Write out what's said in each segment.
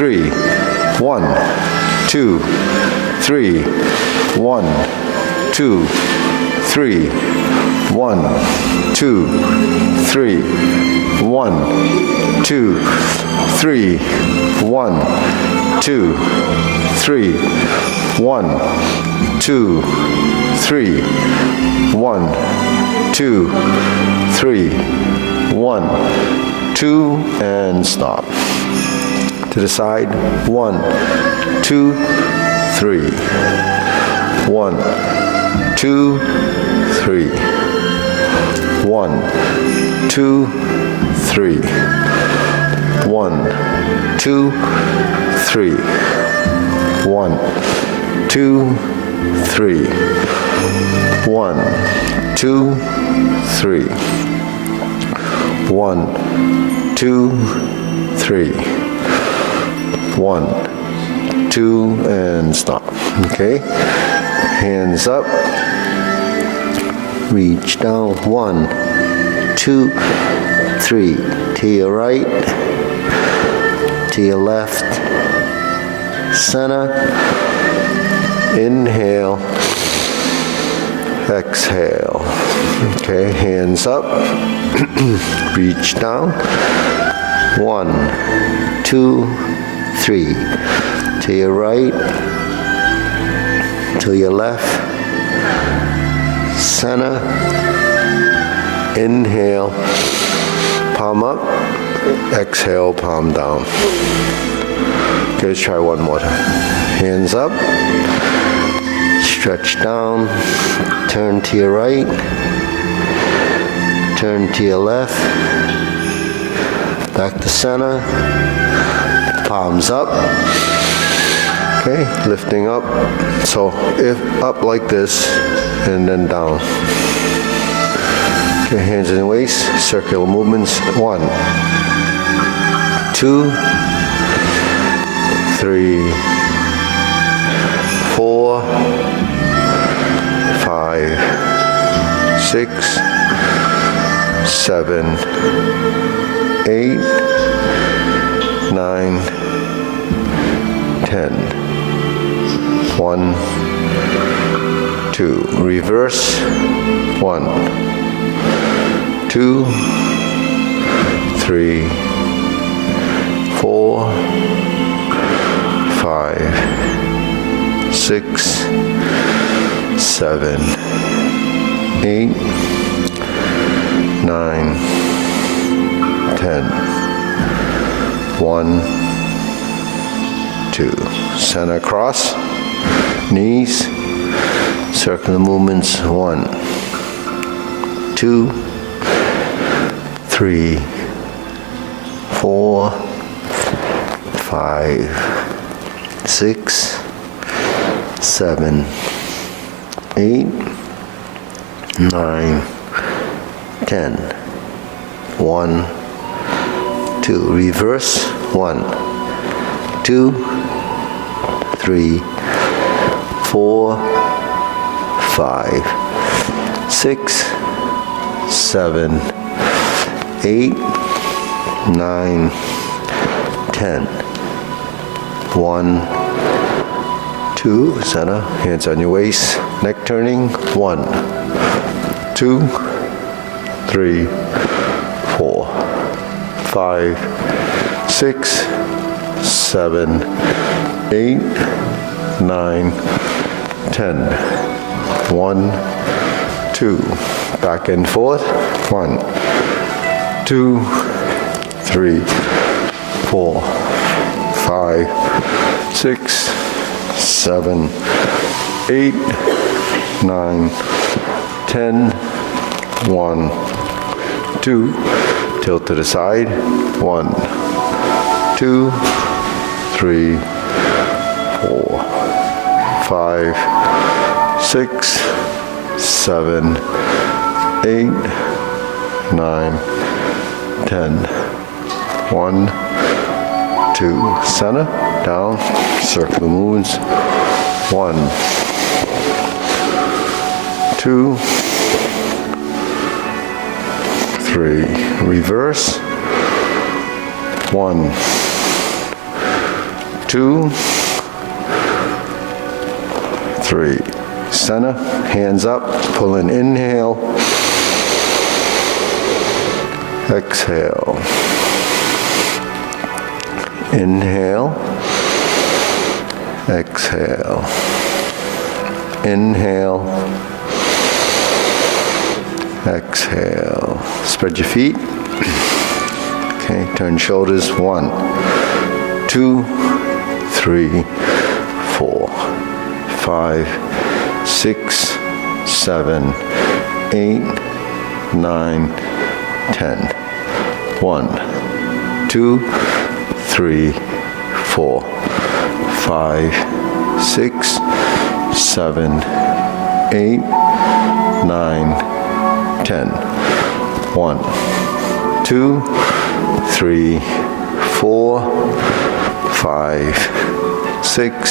3, 1, 2, 3, 1, 2, 3, 1, 2, 3, 1, 2, 3, 1, 2, 3, 1, 2, 3, 1, 2, 3, 1, 2, and stop. To the side, 1, 2, 3, 1, 2, 3, 1, 2, 3, 1, 2, 3, 1, 2, 3, 1, 2, 3, 1, 2, 3, 1, 2, and stop. Okay? Hands up. Reach down. 1, 2, 3. To your right, to your left, center. Inhale. Exhale. Okay, hands up. Reach down. 1, 2, 3. To your right, to your left, center. Inhale, palm up. Exhale, palm down. Okay, let's try one more time. Hands up. Stretch down. Turn to your right. Turn to your left. Back to center. Palms up. Okay, lifting up. So if up like this and then down. Okay, hands in the waist, circular movements. 1, 2, 3, 4, 5, 6, 7, 8, 9, 10. 1, 2. Reverse. 1, 2, 3, 4, 5, 6, 7, 8, 9, 10. 1, 2. Center cross. Knees. Circular movements. 1, 2, 3, 4, 5, 6, 7, 8, 9, 10. 1, 2. Reverse. 1, 2, 3, 4, 5, 6, 7, 8, 9, 10. 1, 2. Center. Hands on your waist. Neck turning. 1, 2, 3, 4, 5, 6, 7, 8, 9, 10. 1, 2. Back and forth. 1, 2, 3, 4, 5, 6, 7, 8, 9, 10. 1, 2. Tilt to the side. 1, 2, 3, 4, 5, 6, 7, 8, 9, 10. 1, 2. Center. Down. Circular movements. 1, 2, 3. Reverse. 1, 2, 3. Center, hands up, pull in, inhale, exhale, inhale, exhale, inhale, exhale. Spread your feet. Okay, turn shoulders. 1, 2, 3, 4, 5, 6, 7, 8, 9, 10. 1, 2, 3, 4, 5, 6, 7, 8, 9, 10. 1, 2, 3, 4, 5, 6,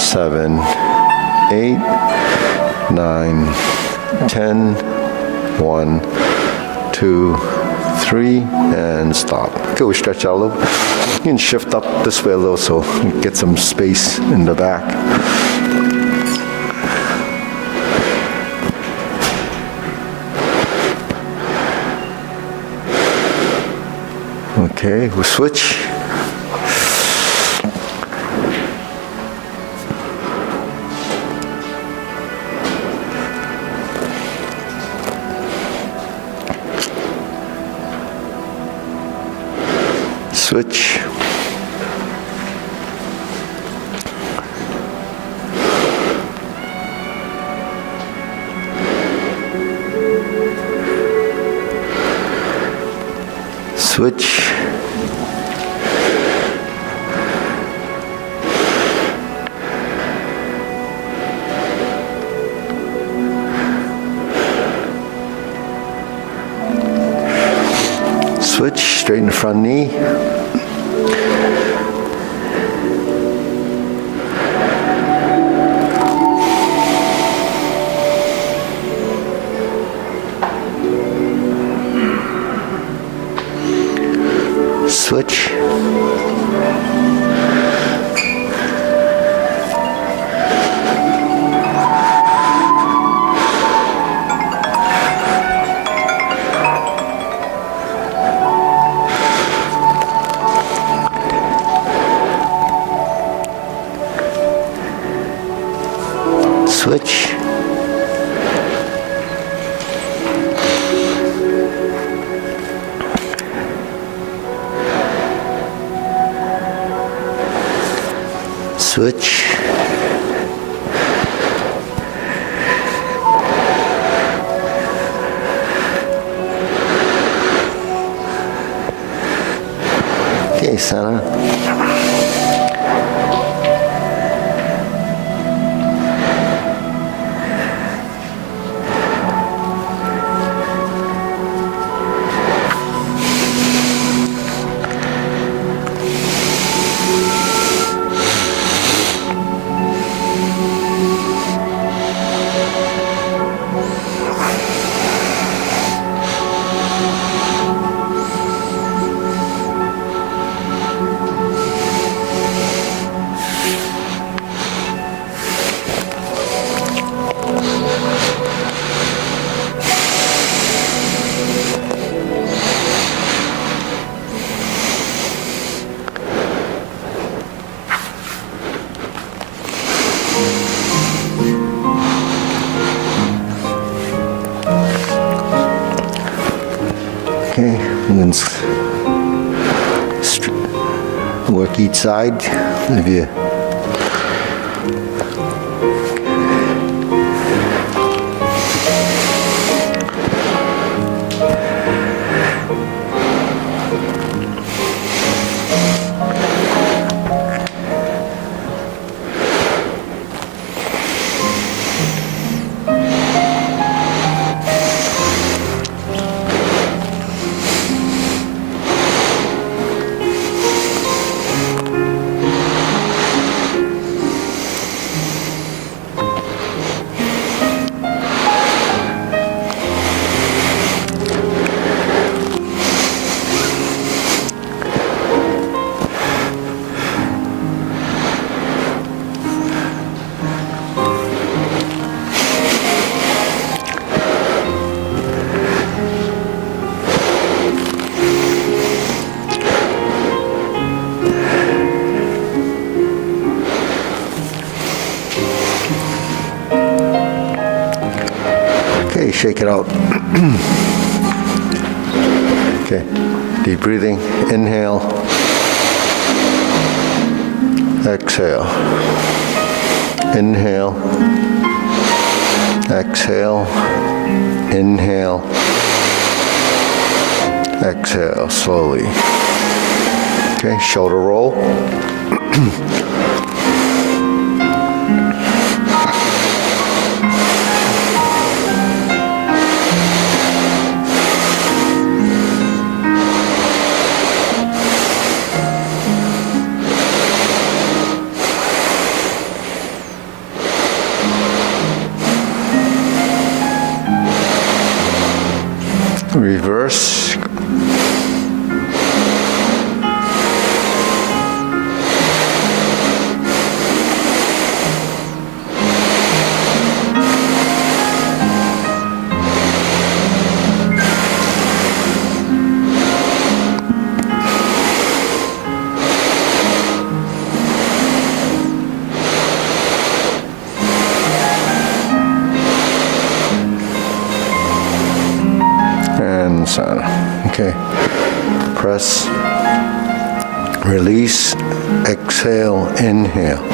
7, 8, 9, 10. 1, 2, 3, and stop. Okay, we stretch out a little. You can shift up this way a little so you get some space in the back. Okay, we'll switch. Switch. Switch. Switch, straighten the front knee. Switch. Switch. Switch. Okay, center. Okay, and then work each side of you. shake it out. Okay, deep breathing, inhale, exhale, inhale, exhale, inhale, exhale, slowly. Okay, shoulder roll. Reverse. Center. Okay. Press, release, exhale, inhale.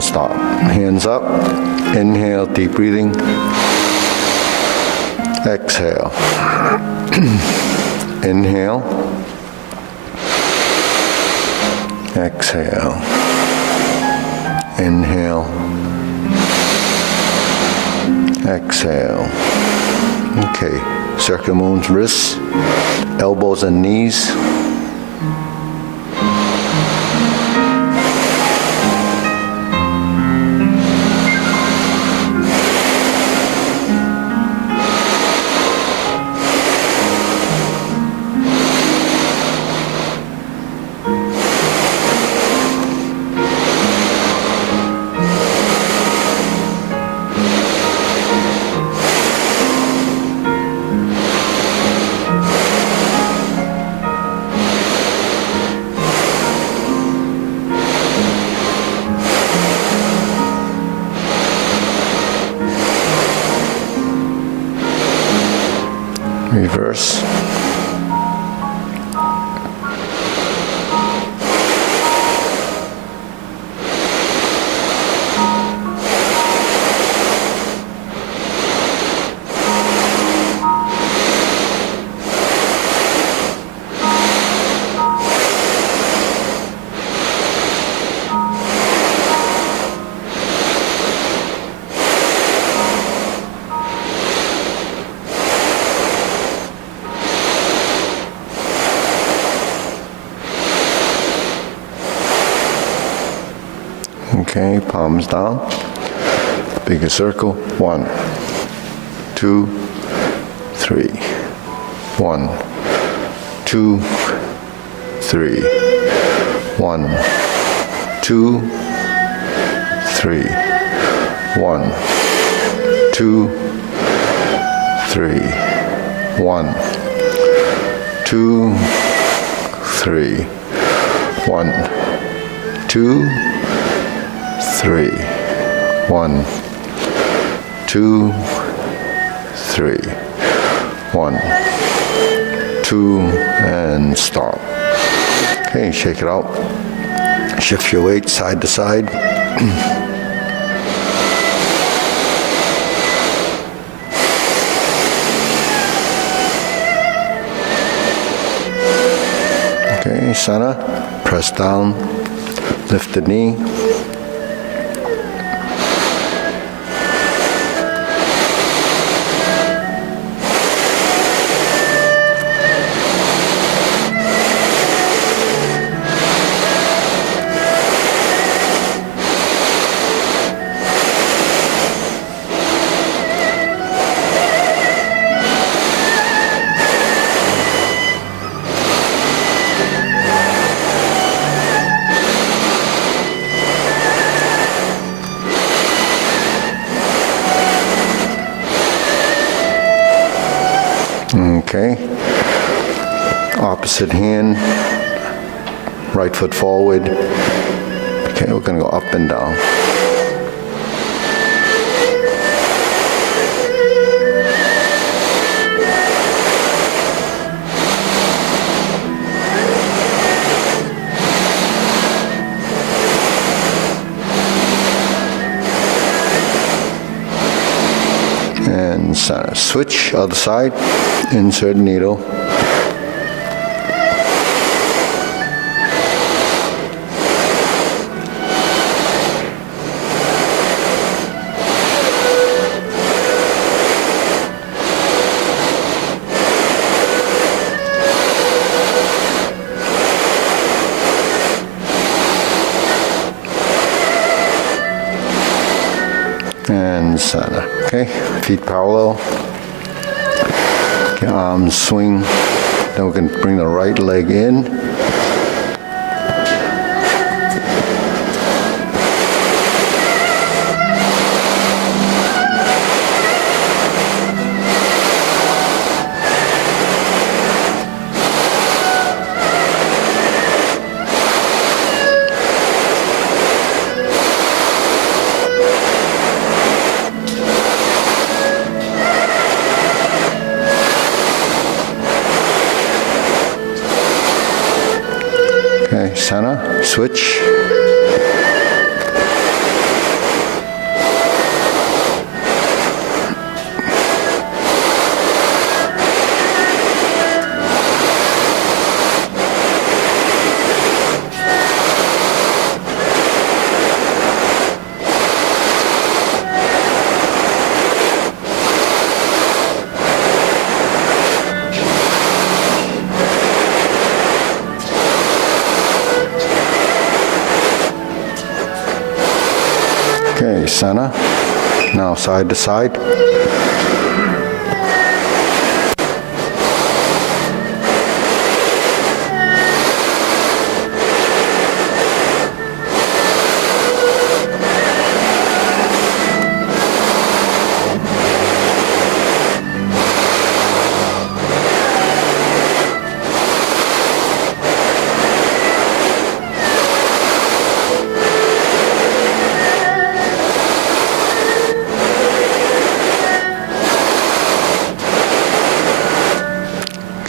Stop. Hands up. Inhale, deep breathing. Exhale. Inhale. Exhale. Inhale. Exhale. Okay. Circle moons, wrists, elbows and knees. Reverse. Okay, palms down. Bigger circle. 1, 2, 3. 1, 2, 3. 1, 2, 3. 1, 2, 3. 1, 2, 3. 1, 2, 3. 1, 2, 3. 1, 2, and stop. Okay, shake it out. Shift your weight side to side. center, press down, lift the knee. Okay, opposite hand, right foot forward. Okay, we're going to go up and down. And center. Switch, other side, insert needle. And center. Okay, feet parallel. Okay, arms swing. Then we can bring the right leg in. Okay, center, switch. Okay, center. Now side to side.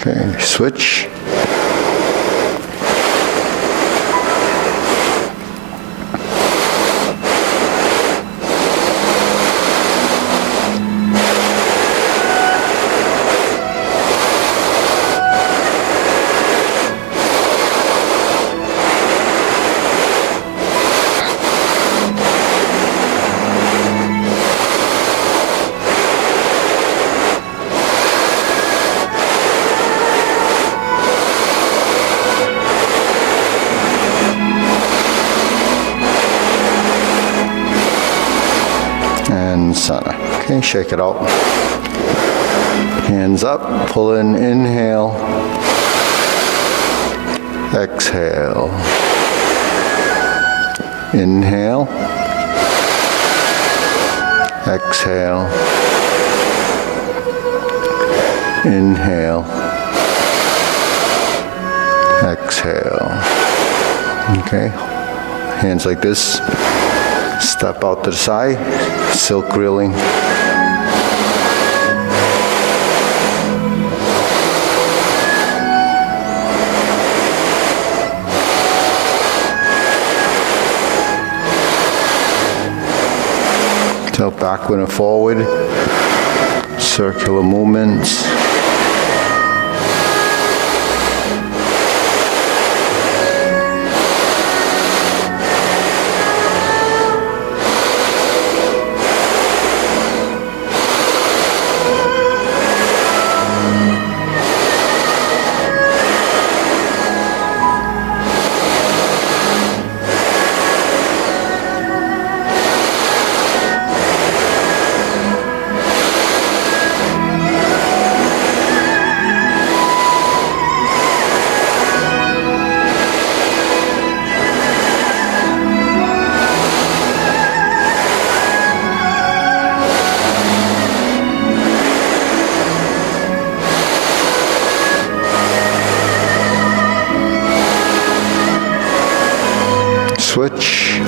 Okay, switch. And center. Okay, shake it out. Hands up, pull in, inhale. Exhale. Inhale. Exhale. Inhale. Exhale. Okay, hands like this. Step out to the side, silk reeling. Tilt backward and forward, circular movements. Switch.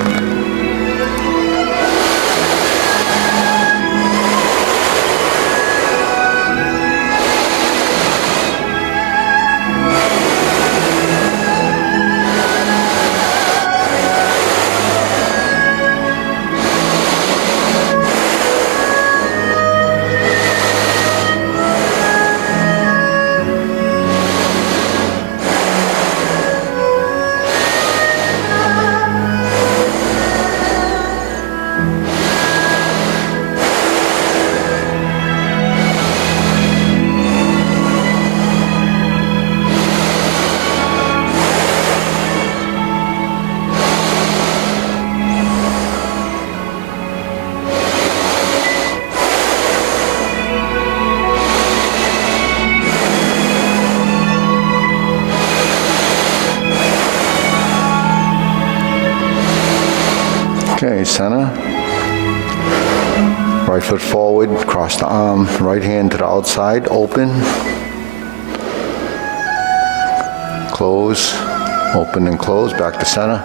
Okay, center. Right foot forward, cross the arm, right hand to the outside, open. Close, open and close, back to center.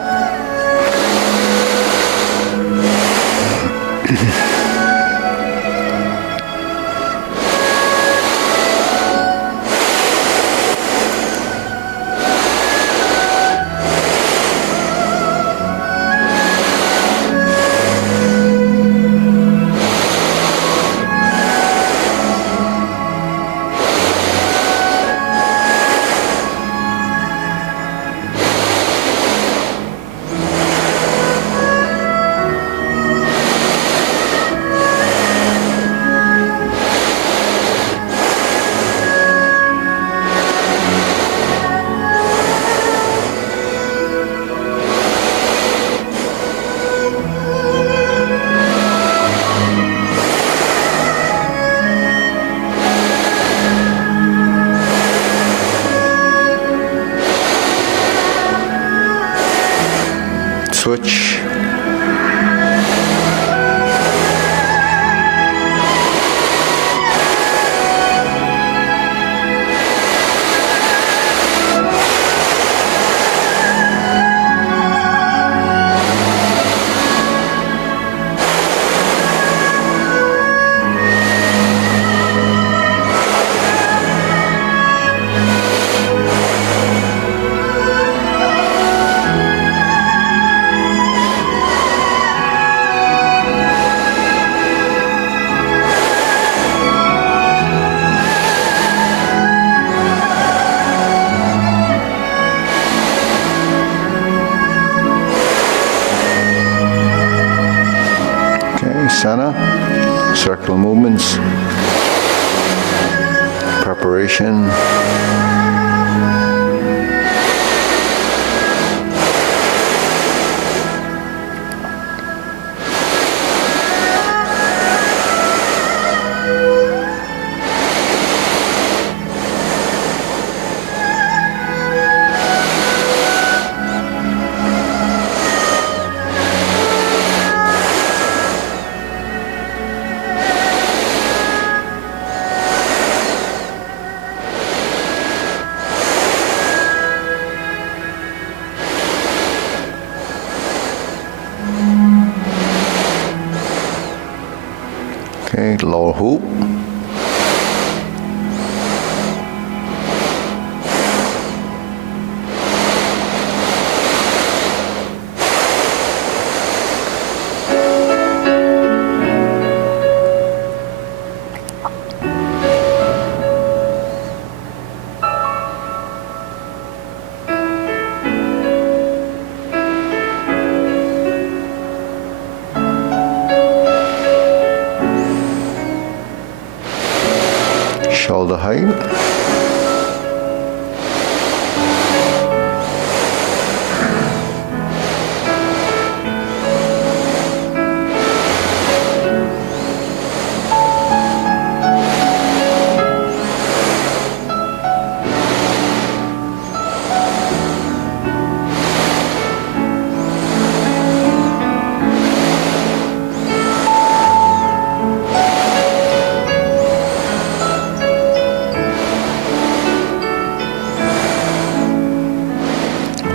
Switch. Center, circular movements, preparation. Okay, lower hoop. Shoulder height.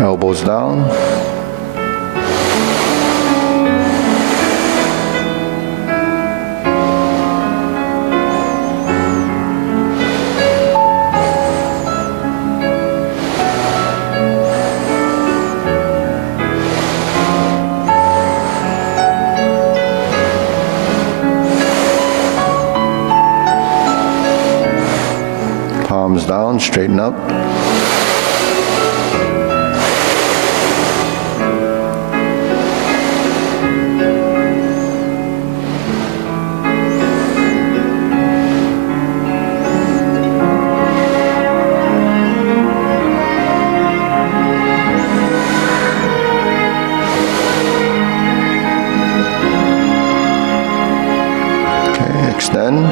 Elbows down. down, straighten up. Extend.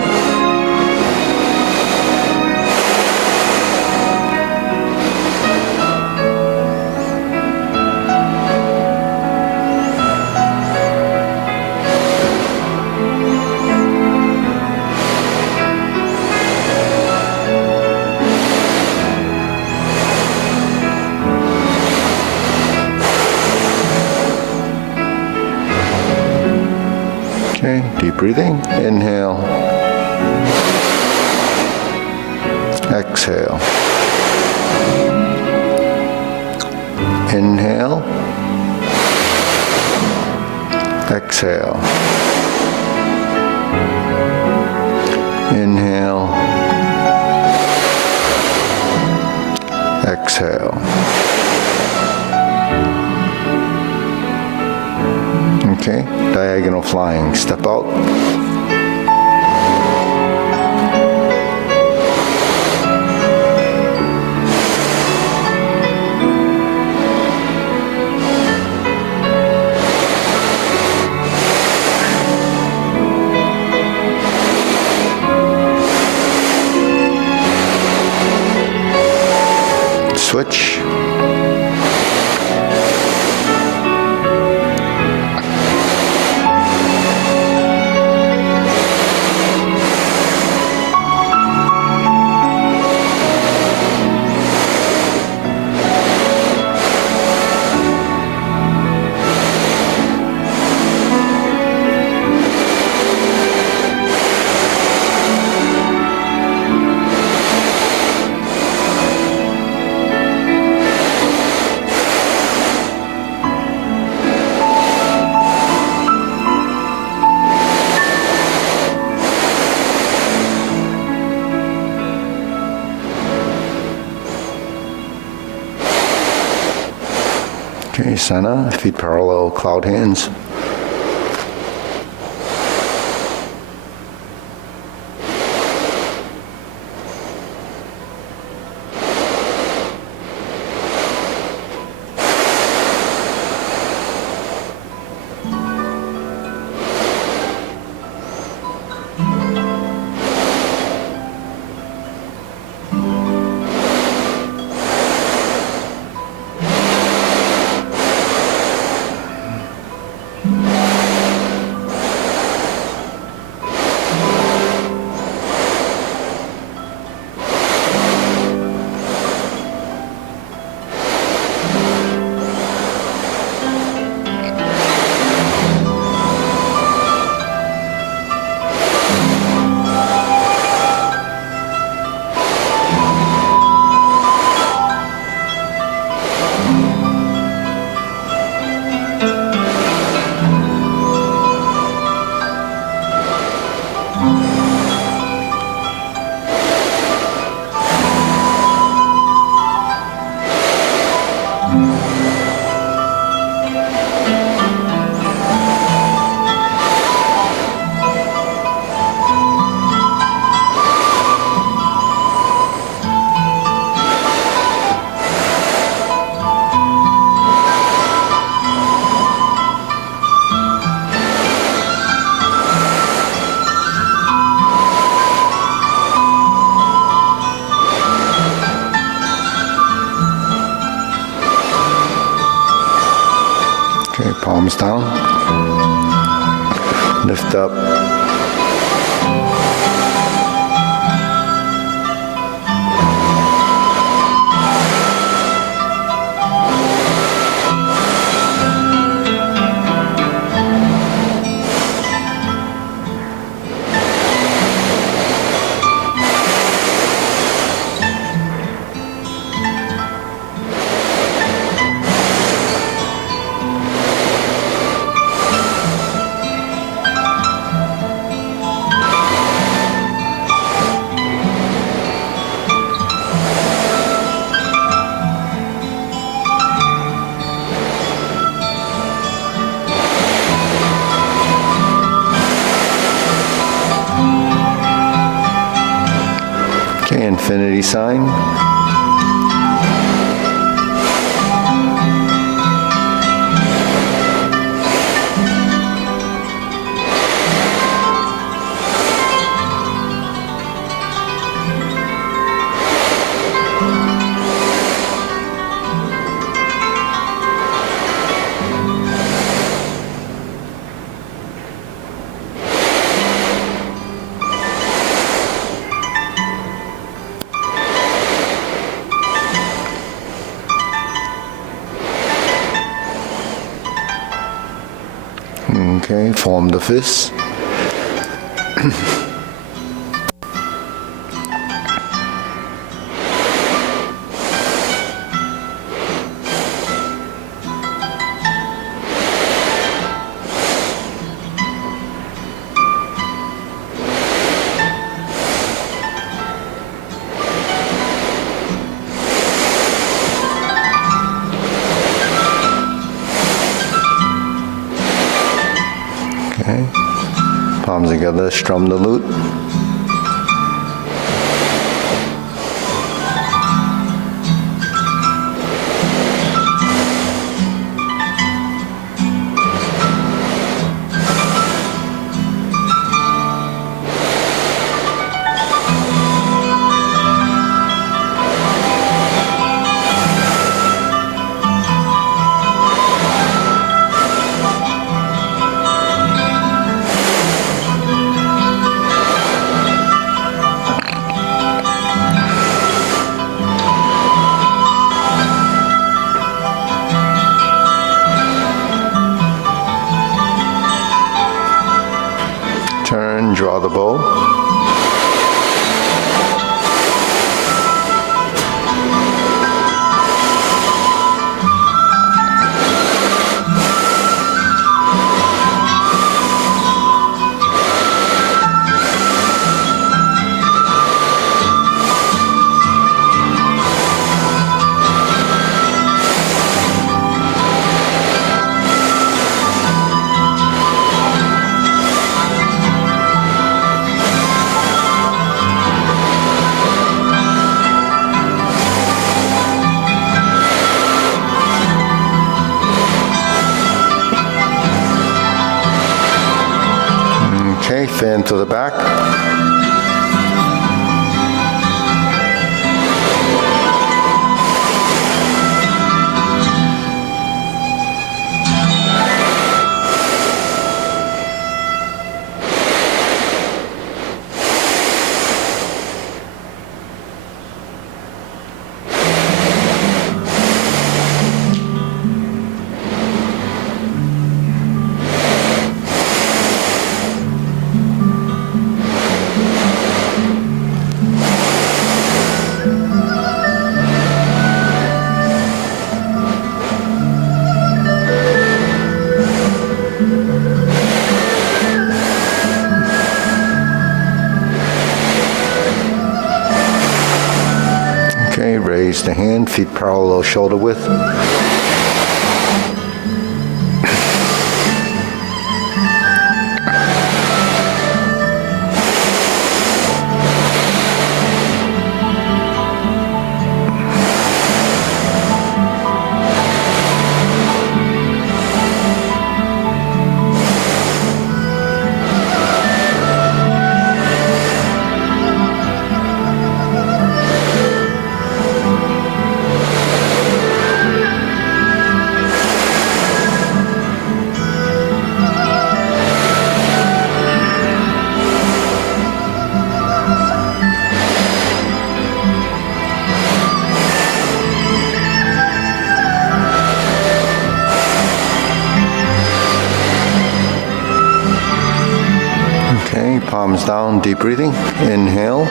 Okay, deep breathing. Inhale. Exhale. Inhale. Exhale. Inhale. Exhale. Okay, diagonal flying. Step out. Switch. Okay, center, feet parallel, cloud hands. Okay, palms down. Lift up. infinity sign. Okay, form the fist. Okay, palms together, strum the lute. Turn, draw the bow. Okay, fan to the back. Okay, raise the hand, feet parallel shoulder width. Okay, palms down, deep breathing. Inhale.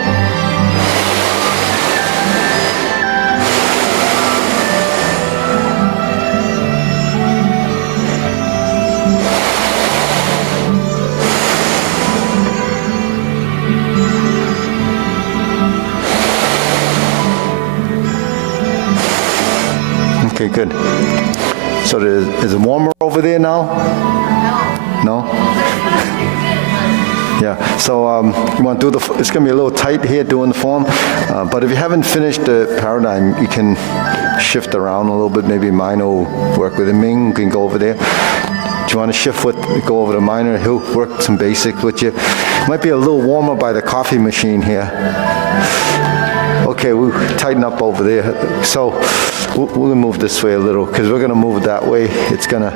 Okay, good. So is it warmer over there now? No? No? Yeah, so you want to do it's going to be a little tight here doing the form, but if you haven't finished the paradigm, you can shift around a little bit. Maybe mine will work with him. Ming can go over there. Do you want to go over to Minor? He'll work some basics with you. Might be a little warmer by the coffee machine here. Okay, we'll tighten up over there. So we'll move this way a little because we're going to move that way. It's going to...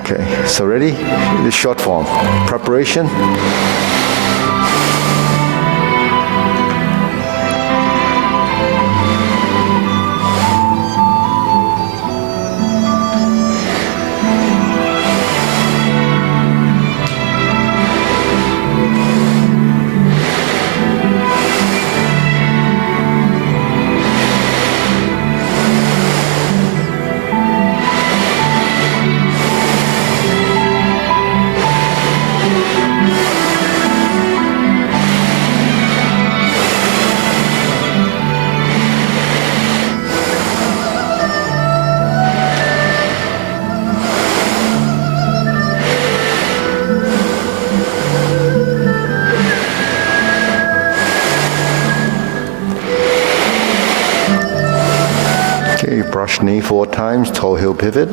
Okay, so ready? The short form. Preparation. Brush knee 4 times, toe heel pivot.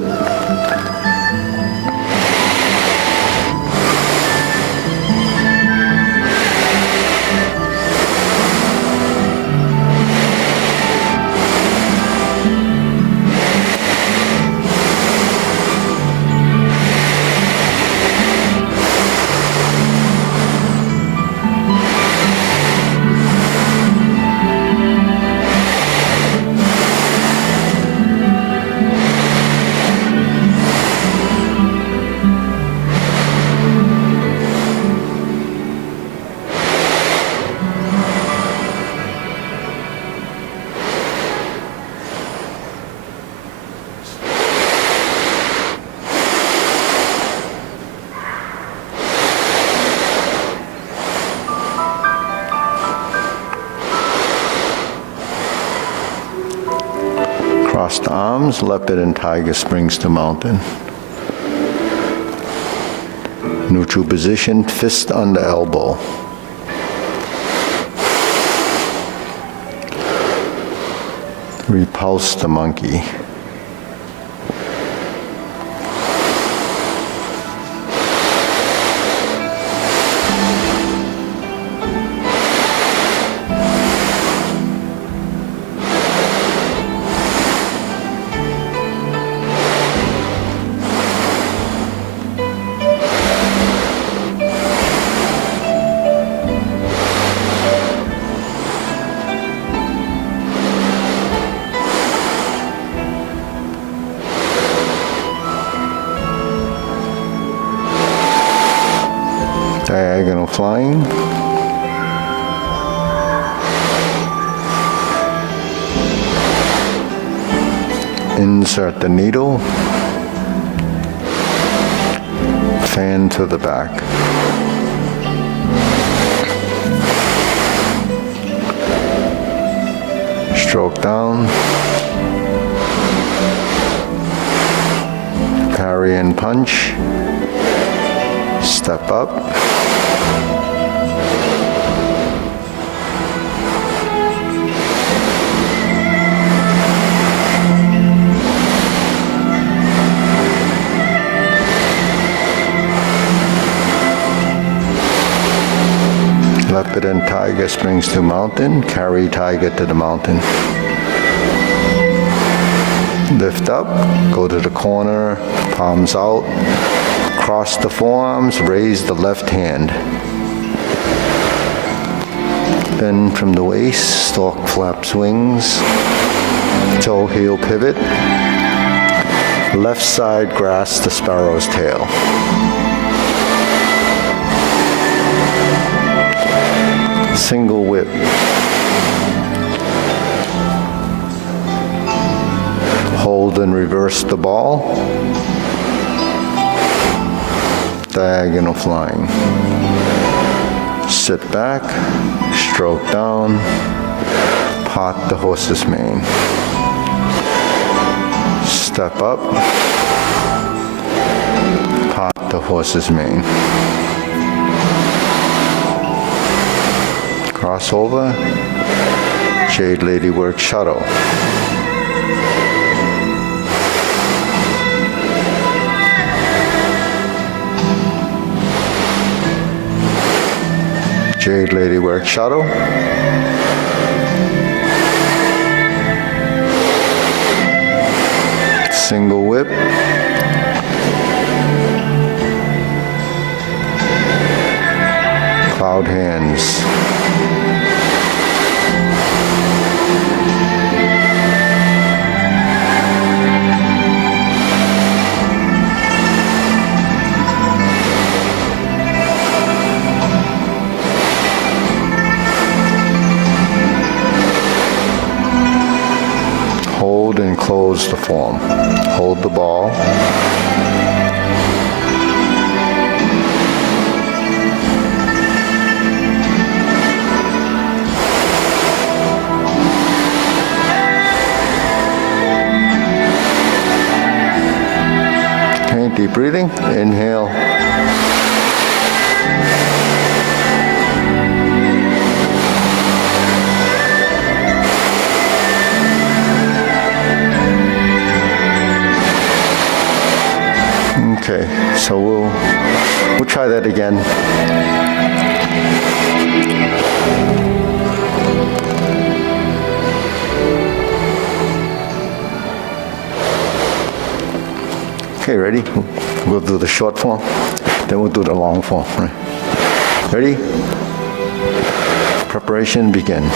Crossed arms, leopard and tiger springs to mountain. Neutral position, fist under elbow. Repulse the monkey. Diagonal flying. Insert the needle. Fan to the back. Stroke down. Parry and punch. Step up. Leopard and tiger springs to mountain. Carry tiger to the mountain. Lift up, go to the corner, palms out. Cross the forearms, raise the left hand. Bend from the waist, stork flaps wings. Toe heel pivot. Left side grasp the sparrow's tail. Single whip. Hold and reverse the ball. Diagonal flying. Sit back, stroke down, part the horse's mane. Step up, part the to horse's mane. Crossover, Jade Lady work shuttle. Jade Lady work shuttle. Single whip. Cloud hands. Hold and close the form. Hold the ball. Okay, deep breathing. Inhale. Okay, so we'll try that again. Okay, ready? We'll do the short form, then we'll do the long form. Right? Ready? Preparation, begin.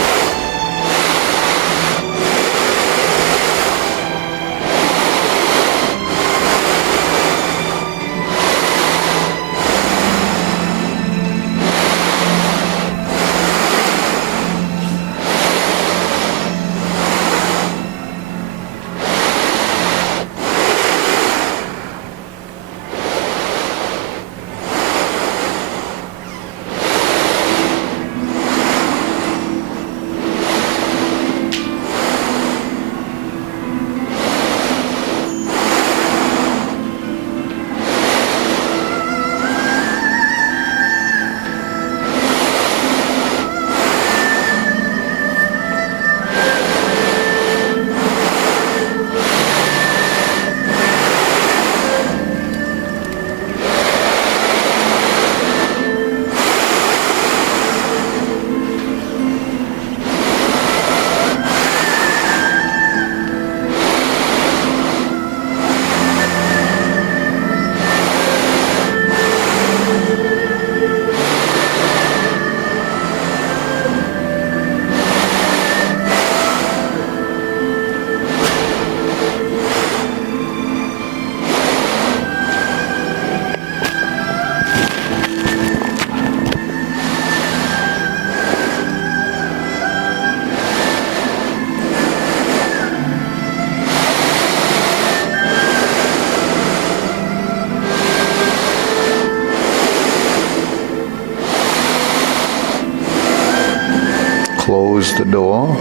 Close the door,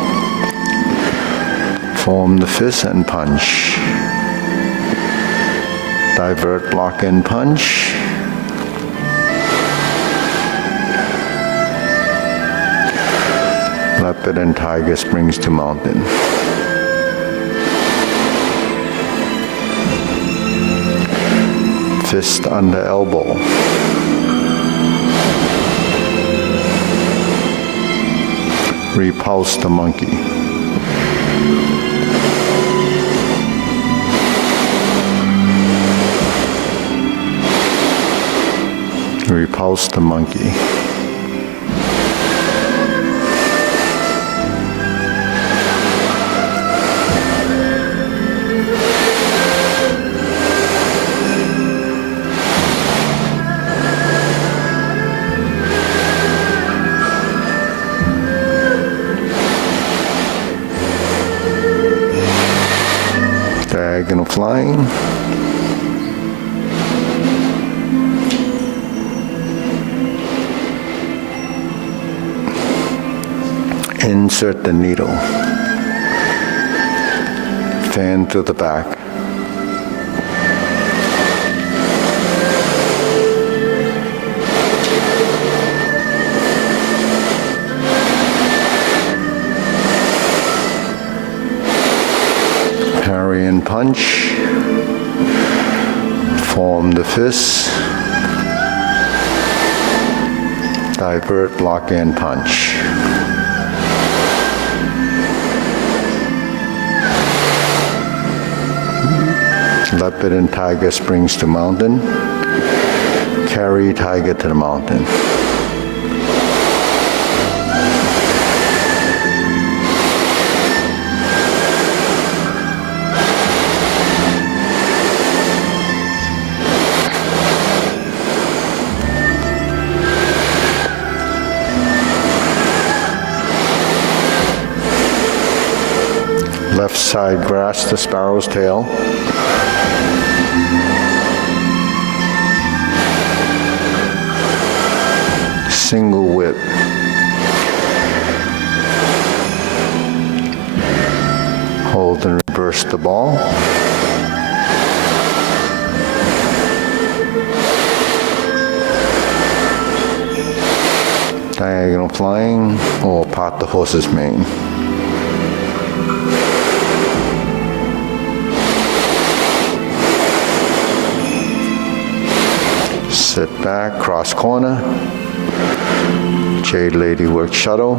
form the fist and punch. Divert, block and punch. Leopard and tiger springs to mountain. Fist under elbow. Repulse the monkey. Repulse the monkey. Diagonal flying. Insert the needle. Fan to the back. Carry and punch. Form the fist. Divert, block, and punch. Leopard and tiger springs to mountain. Carry tiger to the mountain. Left side grasp the sparrow's tail. Single whip. Hold and reverse the ball. Diagonal flying or part the horse's mane. Sit back, cross corner. Jade Lady work shuttle.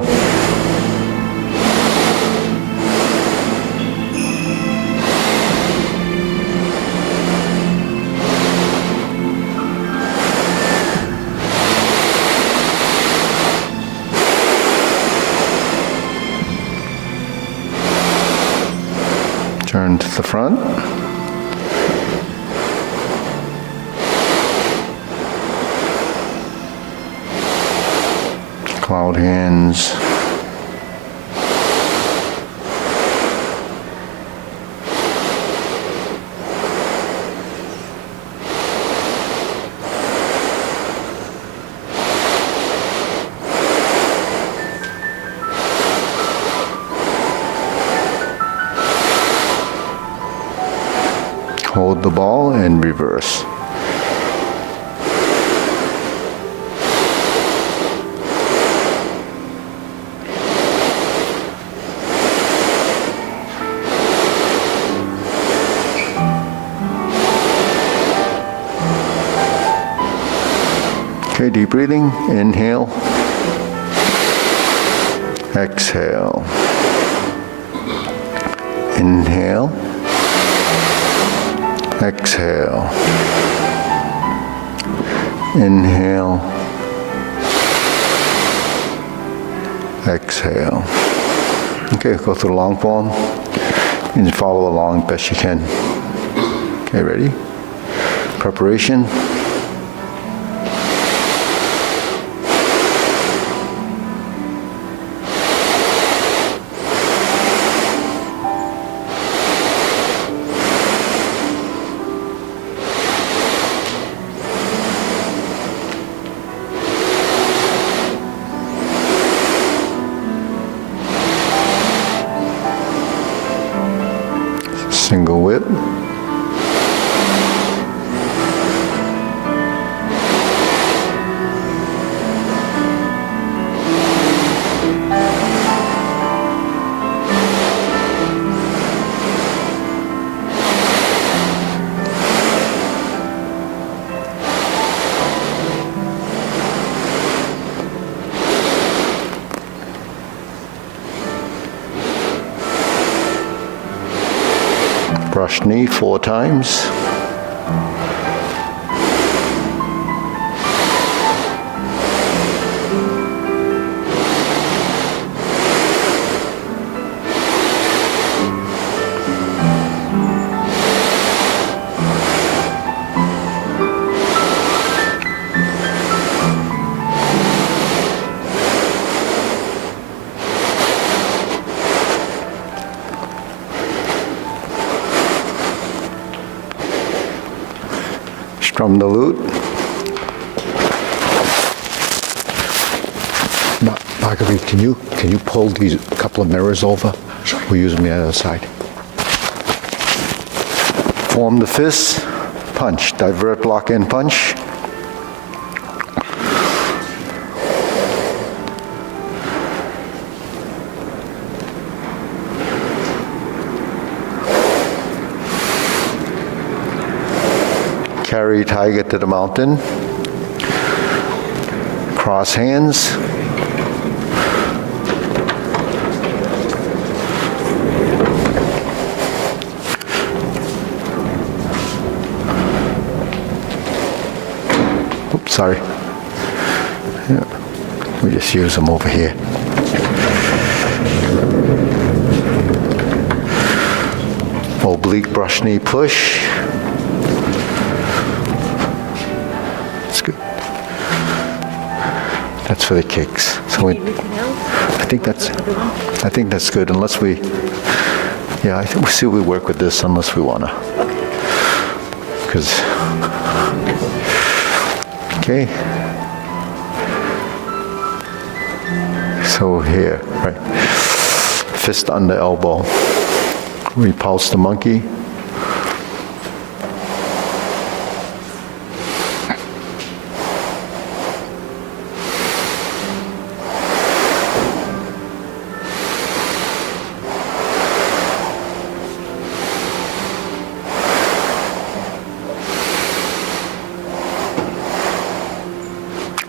Turn to the front. Cloud hands. Hold the ball and reverse. Okay, deep breathing. Inhale. Exhale. Inhale. Exhale. Inhale. Exhale. Okay, go through the long form and follow along best you can. Okay, ready? Preparation. Single whip. Brush knee 4 times. Strum the lute. Bhargavi, can you pull these couple of mirrors over? Sure. We'll use them on the other side. Form the fist. Punch. Divert, block, and punch. Carry tiger to the mountain. Cross hands. Oops, sorry. Yeah. We just use them over here. Oblique brush knee push. That's good. That's for the kicks. So I think that's good. Unless we, I think we see we work with this unless we wanna. Because, okay. So here, right. Fist under elbow. Repulse the monkey.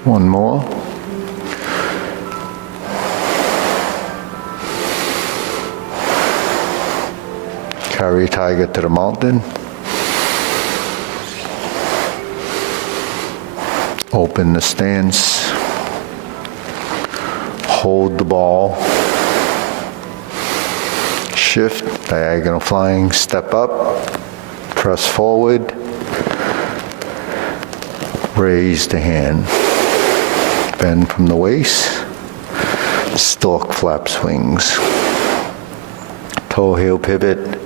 One more. Carry tiger to the mountain. Open the stance. Hold the ball. Shift, diagonal flying, step up. Press forward. Raise the hand. Bend from the waist. Stork flap swings. Toe heel pivot.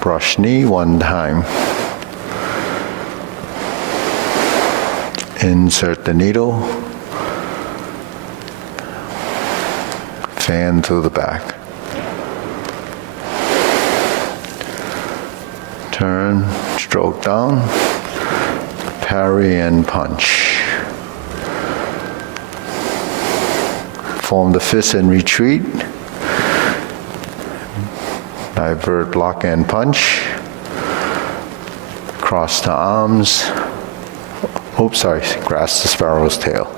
Brush knee one time. Insert the needle. Fan through the back. Turn, stroke down. Parry and punch. Form the fist and retreat. Divert, block, and punch. Cross the arms. Oops, sorry, grasp the sparrow's tail.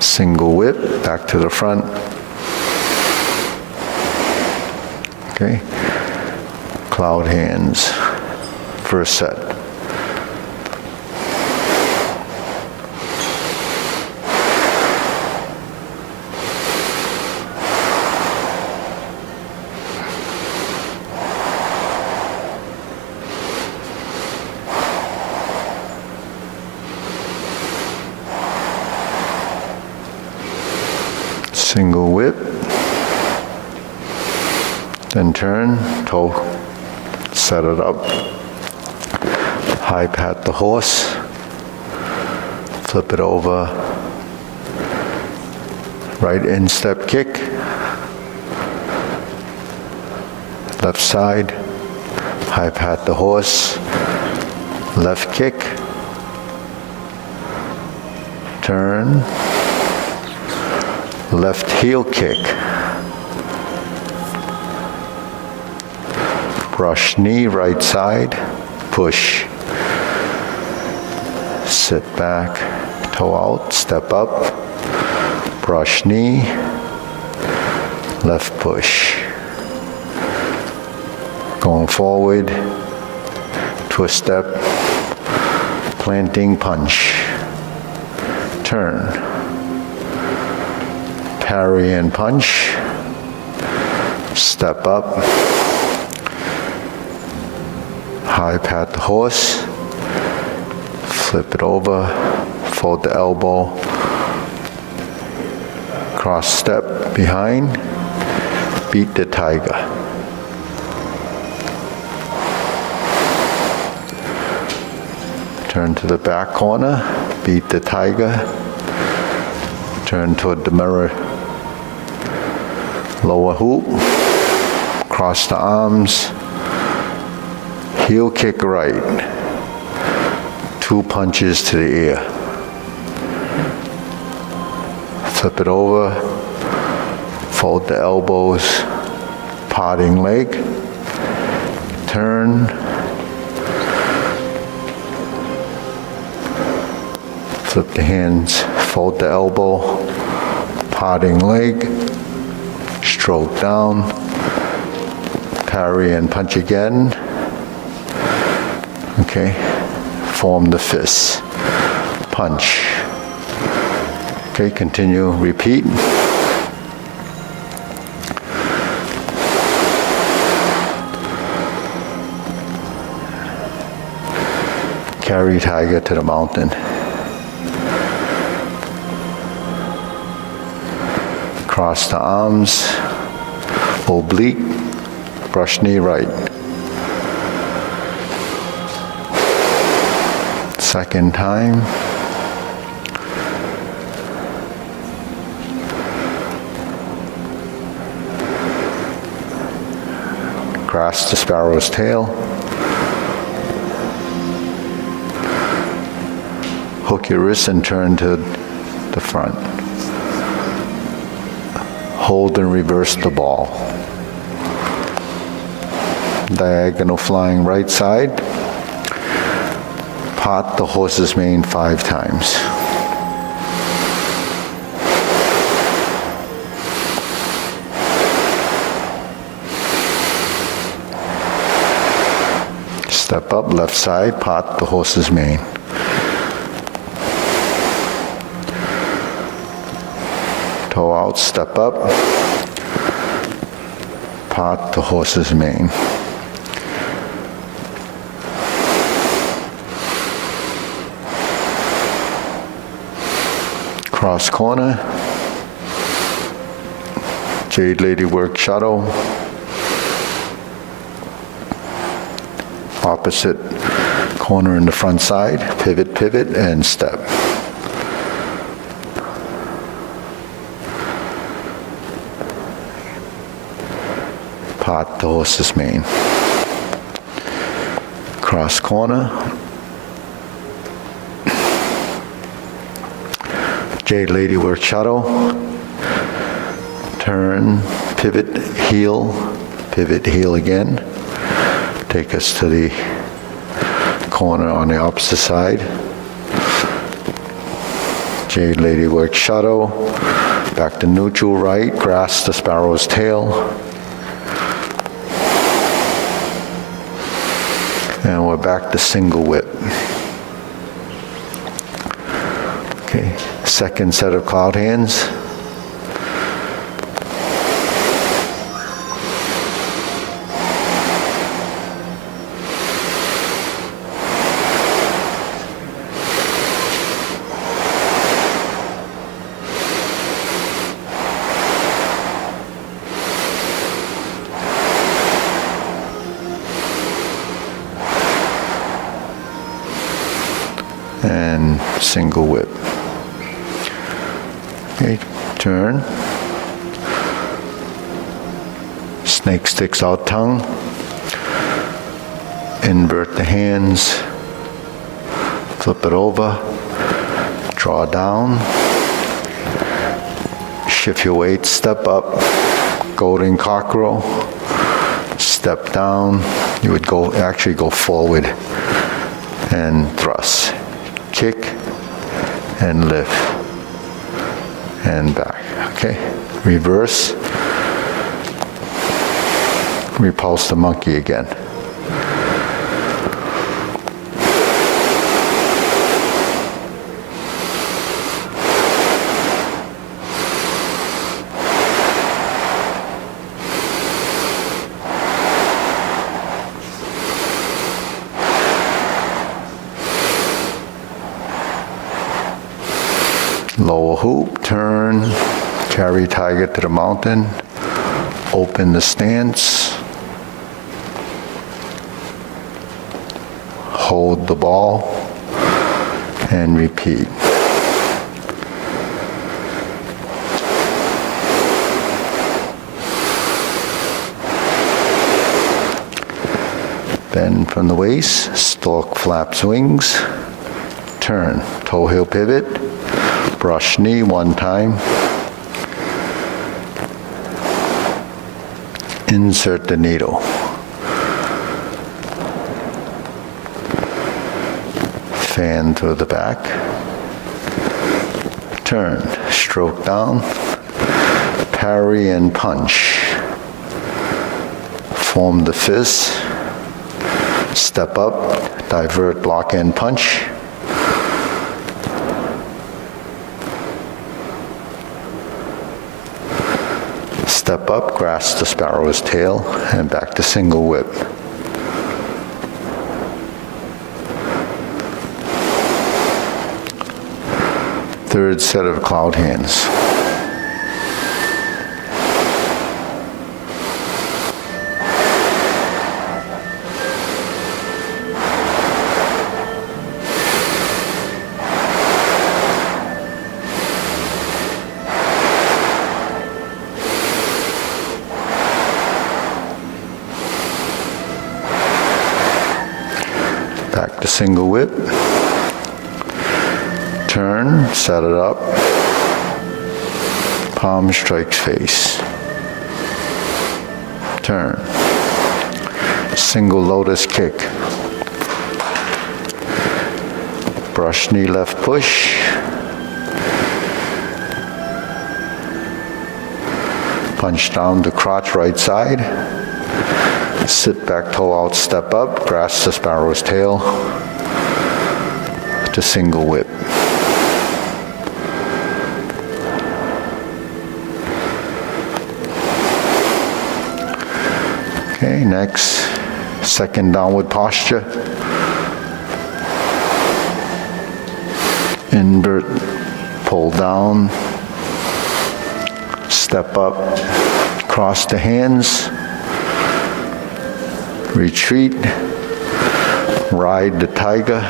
Single whip, back to the front. Okay. Cloud hands. First set. Single whip, then turn, toe, set it up, high pat the horse, flip it over, right instep kick, left side, high pat the horse, left kick, turn, left heel kick. Brush knee, right side, push. Sit back, toe out, step up. Brush knee, left push. Going forward, twist step, planting punch. Turn. Parry and punch, step up, high pat the horse, flip it over, fold the elbow, cross step behind, beat the tiger. Turn to the back corner, beat the tiger, turn toward the mirror. Lower hoop, cross the arms, heel kick right, 2 punches to the ear. Flip it over, fold the elbows, parting leg, turn, flip the hands, fold the elbow, parting leg, stroke down, parry and punch again. Okay, form the fist, punch. Okay, continue, repeat. Carry tiger to the mountain. Cross the arms, oblique, brush knee right. Second time. Cross the sparrow's tail. Hook your wrist and turn to the front. Hold and reverse the ball. Diagonal flying right side. Part the horse's mane 5 times. Step up, left side, part the horse's mane. Toe out, step up, part the horse's mane. Cross corner, Jade Lady work shadow, opposite corner in the front side, pivot, pivot, and step. Part the horse's mane. Cross corner, Jade Lady work shadow, turn, pivot, heel again. Take us to the corner on the opposite side. Jade Lady work shadow, back to neutral right, grasp the sparrow's tail. And we're back to single whip. Okay, second set of cloud hands. And single whip. Okay, turn. Snake sticks out tongue. Invert the hands. Flip it over. Draw down. Shift your weight, step up. Golden cockerel. Step down. You would actually go forward and thrust. Kick and lift and back. Okay, reverse. Repulse the monkey again. Lower hoop, turn, carry tiger to the mountain, open the stance, hold the ball, and repeat. Bend from the waist, stork flaps wings, turn, toe heel pivot, brush knee 1 time, Insert the needle. Fan to the back. Turn, stroke down, parry and punch. Form the fist. Step up, divert, block and punch. Step up, grasp the sparrow's tail, and back to single whip. Third set of cloud hands. Back to single whip. Turn, set it up. Palm strikes face. Turn. Single lotus kick. Brush knee left push. Punch down to crotch right side. Sit back, toe out, step up, grasp the sparrow's tail to single whip. Okay, next, second downward posture. Invert, pull down, step up, cross the hands, retreat, ride the tiger,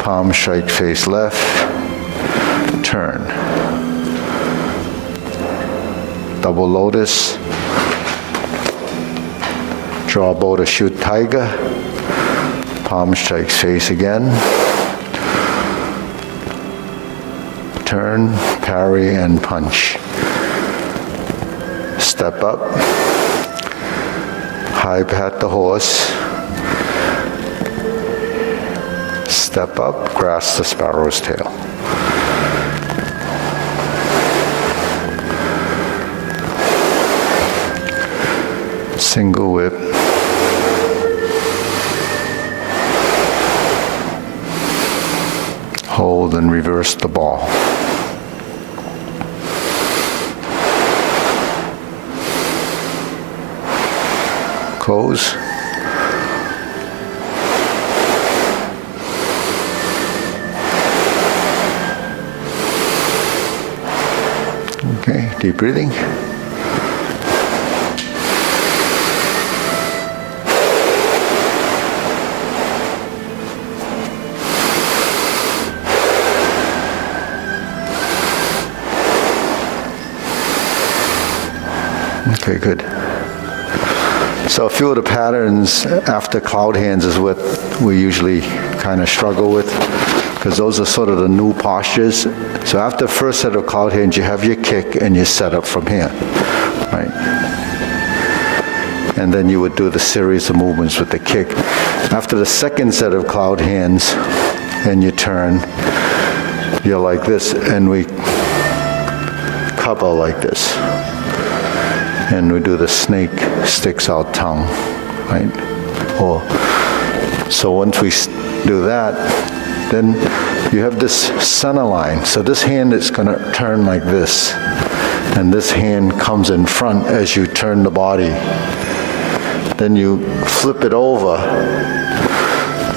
palm strike face left, turn. Double lotus, draw bow to shoot tiger, palm strikes face again, turn, parry and punch. Step up, high pat the horse, step up, grasp the sparrow's tail. Single whip. Hold and reverse the ball. Close. Okay, deep breathing. Okay, good. So a few of the patterns after cloud hands is what we usually kind of struggle with, because those are sort of the new postures. So after the first set of cloud hands, you have your kick and you set up from here, right? And then you would do the series of movements with the kick. After the second set of cloud hands and you turn, you're like this, and we cover like this. And we do the snake sticks out tongue, right? So once we do that, then you have this center line. So this hand is going to turn like this, and this hand comes in front as you turn the body. Then you flip it over,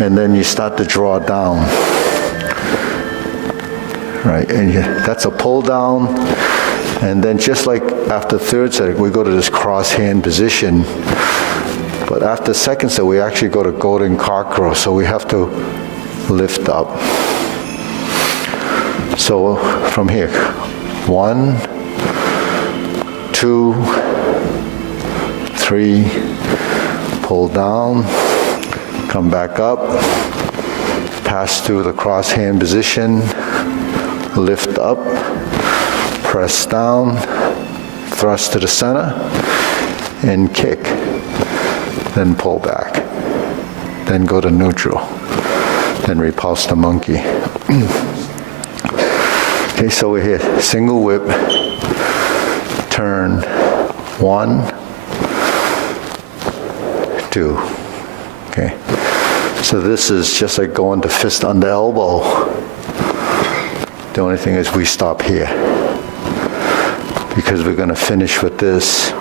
and then you start to draw down, right? And that's a pull down. And then just like after third set, we go to this cross hand position. But after second set, we actually go to golden cockroach, so we have to lift up. So from here, 1, 2, 3, pull down, come back up, pass through the cross hand position, lift up, press down, thrust to the center, and kick. Then pull back. Then go to neutral. Then repulse the monkey. Okay, so we're here. Single whip, turn, 1, 2. Okay. So this is just like going to fist under elbow. The only thing is we stop here. Because we're going to finish with this.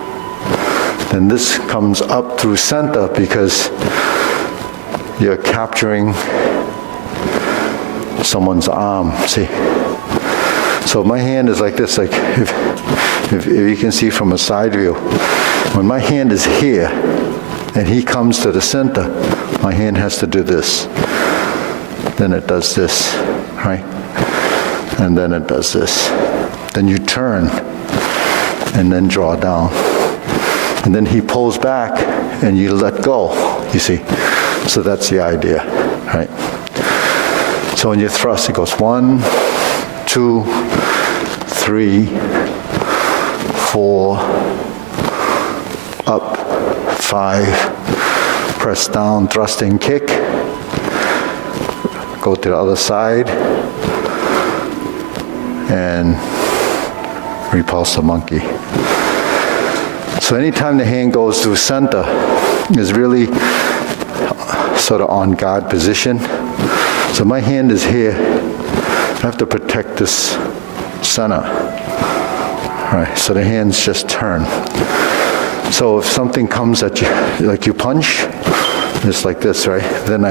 Then this comes up through center because you're capturing someone's arm. See? So my hand is like this, like if you can see from a side view. When my hand is here and he comes to the center, my hand has to do this. Then it does this, right? And then it does this. Then you turn and then draw down. And then he pulls back and you let go, you see. So that's the idea, right? So when you thrust, it goes 1, 2, 3, 4, up, 5, press down, thrust and kick, go to the other side, and repulse the monkey. So anytime the hand goes through center, is really sort of on guard position. So my hand is here. I have to protect this center. Right, so the hands just turn. So if something comes at you, like you punch, it's like this, right? Then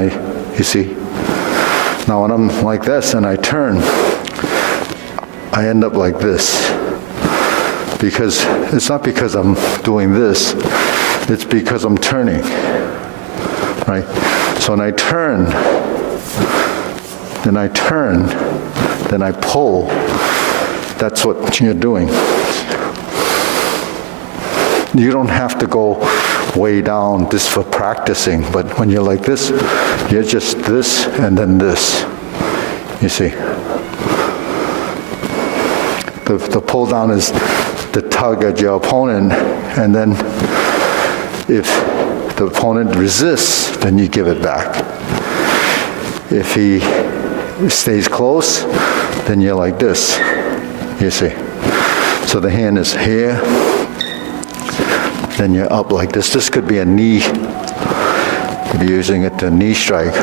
you see. Now when I'm like this and I turn, I end up like this. Because it's not because I'm doing this, it's because I'm turning, right? So when I turn, then I pull. That's what you're doing. You don't have to go way down just for practicing, but when you're like this, you're just this and then this, you see. The pull down is the tug at your opponent, and then if the opponent resists, then you give it back. If he stays close, then you're like this, you see. So the hand is here, then you're up like this. This could be a knee, you're using it to knee strike.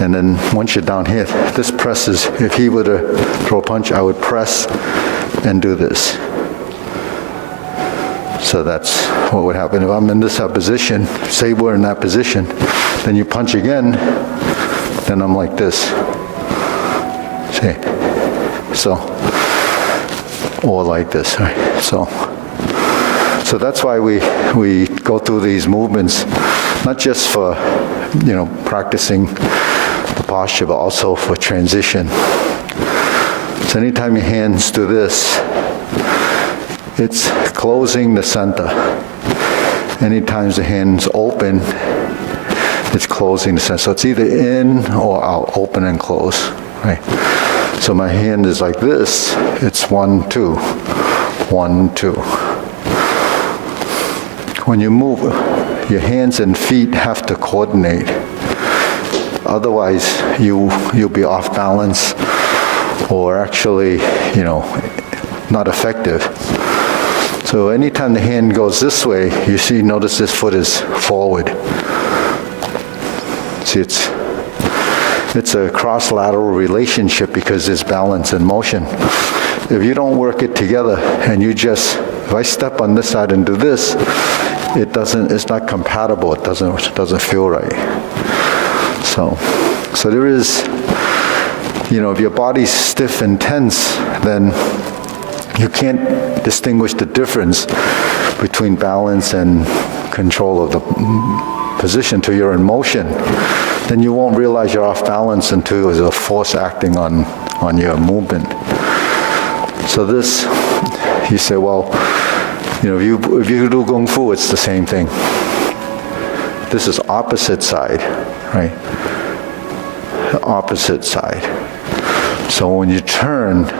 And then once you're down here, this presses, if he were to throw a punch, I would press and do this. So that's what would happen. If I'm in this position, say we're in that position, then you punch again, then I'm like this. See? So, or like this, right? So that's why we go through these movements, not just for, practicing the posture, but also for transition. So anytime your hands do this, it's closing the center. Anytime the hands open, it's closing the center. So it's either in or out, open and close, right? So my hand is like this. It's 1, 2, 1, 2. When you move, your hands and feet have to coordinate. Otherwise, you'll be off balance or actually, not effective. So anytime the hand goes this way, notice this foot is forward. See, it's a cross-lateral relationship because there's balance and motion. If you don't work it together and if I step on this side and do this, it's not compatible. It doesn't feel right. So there is, if your body's stiff and tense, then you can't distinguish the difference between balance and control of the position till you're in motion. Then you won't realize you're off balance until there's a force acting on your movement. So this, you say, well, if you do Kung Fu, it's the same thing. This is opposite side, right? Opposite side. So when you turn,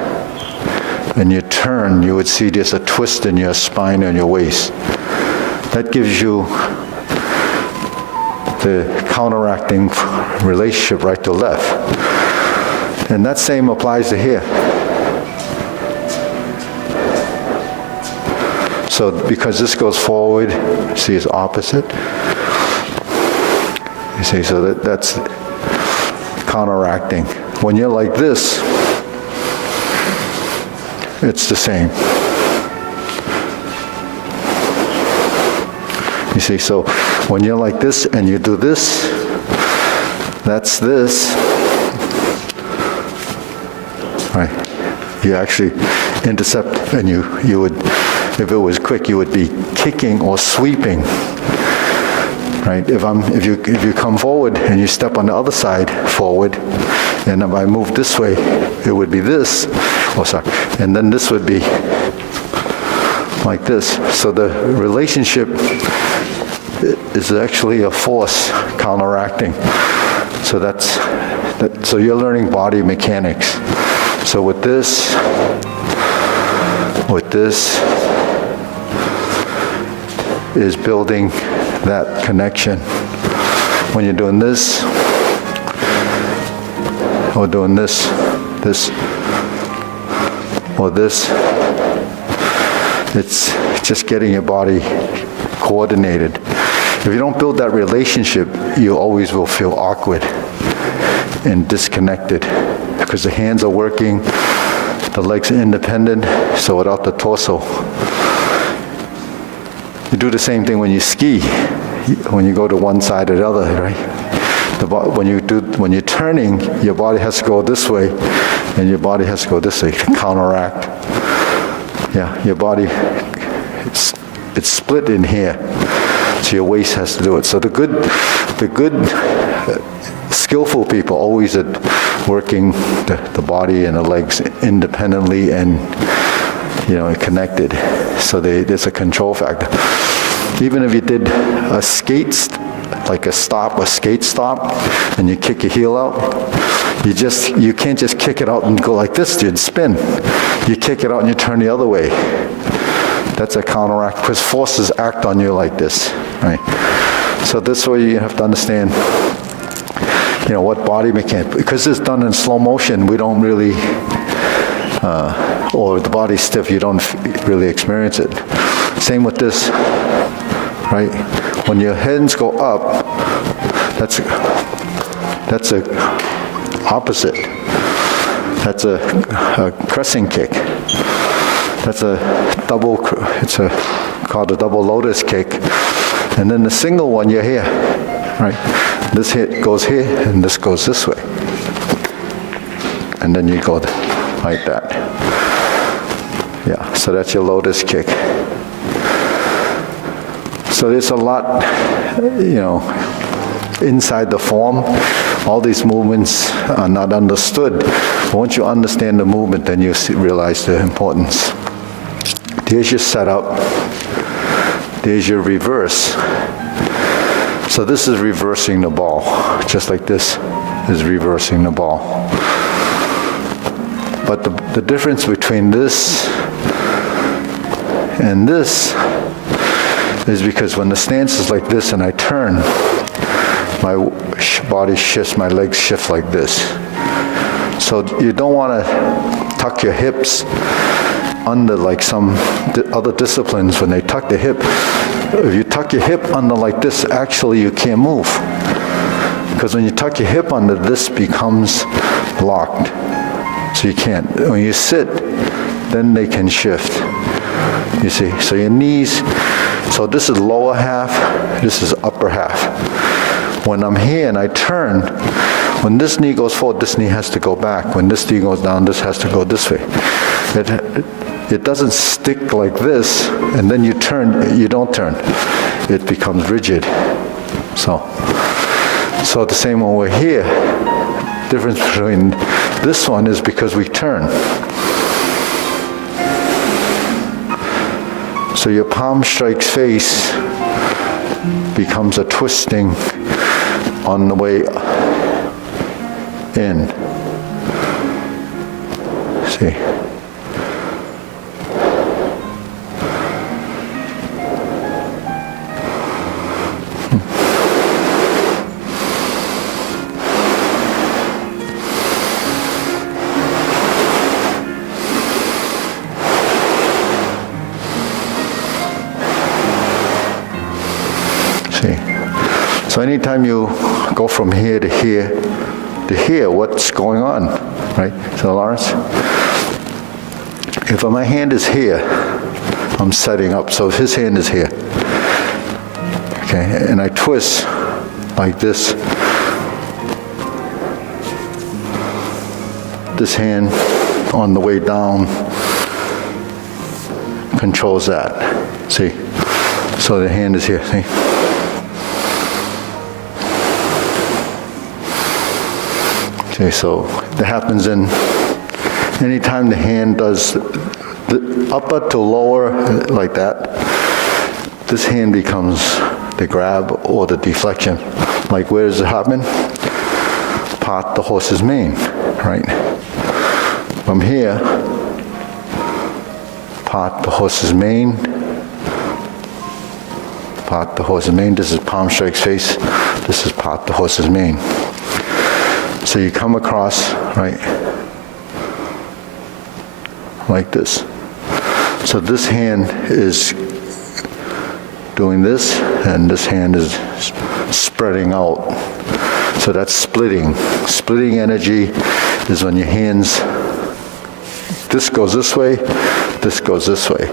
and you turn, you would see there's a twist in your spine and your waist. That gives you the counteracting relationship right to left. And that same applies to here. So because this goes forward, see it's opposite. You see, so that's counteracting. When you're like this, it's the same. You see, so when you're like this and you do this, that's this. Right. You actually intercept, and you would, if it was quick, you would be kicking or sweeping. Right? If you come forward and you step on the other side forward, and if I move this way, it would be this. Oh, sorry. And then this would be like this. So the relationship is actually a force counteracting. So so you're learning body mechanics. So with this is building that connection. When you're doing this, or doing this, or this, it's just getting your body coordinated. If you don't build that relationship, you always will feel awkward and disconnected because the hands are working, the legs are independent, so without the torso. You do the same thing when you ski, when you go to one side or the other, right? When you're turning, your body has to go this way, and your body has to go this way to counteract. Yeah, your body, it's split in here, so your waist has to do it. So the good, skillful people always are working the body and the legs independently and connected. So there's a control factor. Even if you did a skate, like a skate stop, and you kick your heel out, you can't just kick it out and go like this, you'd spin. You kick it out and you turn the other way. That's a counteract, because forces act on you like this, right? So this way you have to understand, what body mechanics, because it's done in slow motion, we don't really, or the body's stiff, you don't really experience it. Same with this, right? When your hands go up, that's a opposite. That's a crescent kick. That's it's called a double lotus kick. And then the single one, you're here, right? This hit goes here, and this goes this way. And then you go like that. Yeah, so that's your lotus kick. So there's a lot, inside the form. All these movements are not understood. But once you understand the movement, then you realize the importance. There's your setup. There's your reverse. So this is reversing the ball, just like this is reversing the ball. But the difference between this and this is because when the stance is like this and I turn, my body shifts, my legs shift like this. So you don't want to tuck your hips under like some other disciplines when they tuck the hip. If you tuck your hip under like this, actually you can't move. Because when you tuck your hip under, this becomes locked. So you can't. When you sit, then they can shift. You see, so your knees, so this is lower half, this is upper half. When I'm here and I turn, when this knee goes forward, this knee has to go back. When this knee goes down, this has to go this way. It doesn't stick like this, and then you turn, you don't turn. It becomes rigid. So the same when we're here, difference between this one is because we turn. So your palm strikes face becomes a twisting on the way in. See? anytime you go from here to hear what's going on, right? So Lawrence, if my hand is here, I'm setting up, so his hand is here. Okay, and I twist like this. This hand on the way down controls that. See? So the hand is here, see? Okay, so that happens in anytime the hand does the upper to lower like that, this hand becomes the grab or the deflection. Like where does it happen? Part the horse's mane, right? From here, part the horse's mane, part the horse's mane. This is palm strikes face. This is part the horse's mane. So you come across, right, like this. So this hand is doing this, and this hand is spreading out. So that's splitting. Splitting energy is when your hands, this goes this way, this goes this way.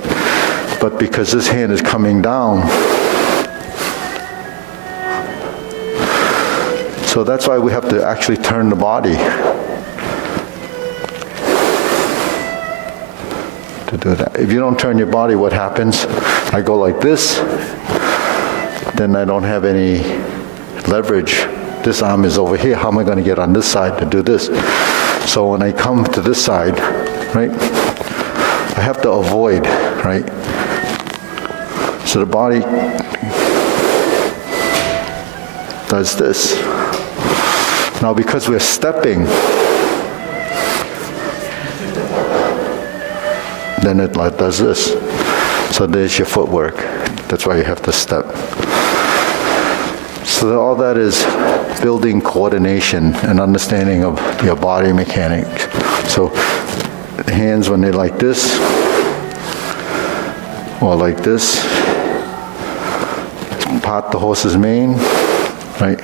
But because this hand is coming down, so that's why we have to actually turn the body to do that. If you don't turn your body, what happens? I go like this, then I don't have any leverage. This arm is over here. How am I going to get on this side to do this? So when I come to this side, right, I have to avoid, right? So the body does this. Now because we're stepping, then it does this. So there's your footwork. That's why you have to step. So all that is building coordination and understanding of your body mechanics. So the hands, when they're like this, or like this, part the horse's mane, right?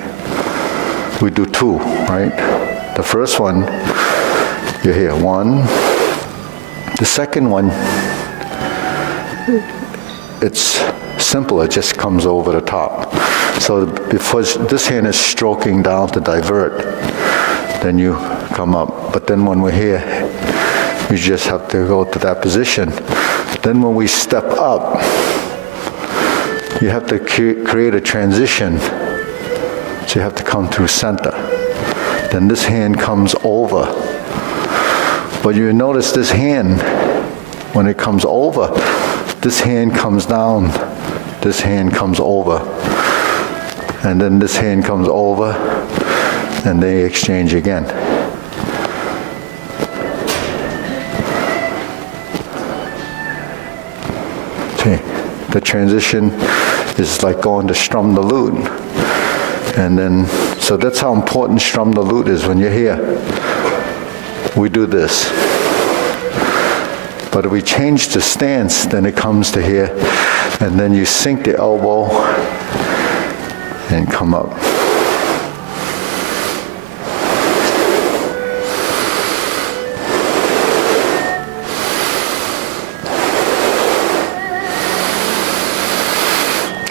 We do two, right? The first one, you're here, one. The second one, it's simple, it just comes over the top. So before this hand is stroking down to divert, then you come up. But then when we're here, you just have to go to that position. Then when we step up, you have to create a transition. So you have to come through center. Then this hand comes over. But you notice this hand, when it comes over, this hand comes down, this hand comes over. And then this hand comes over, and they exchange again. See, the transition is like going to strum the lute. And then, so that's how important strum the lute is when you're here. We do this. But if we change the stance, then it comes to here, and then you sink the elbow and come up.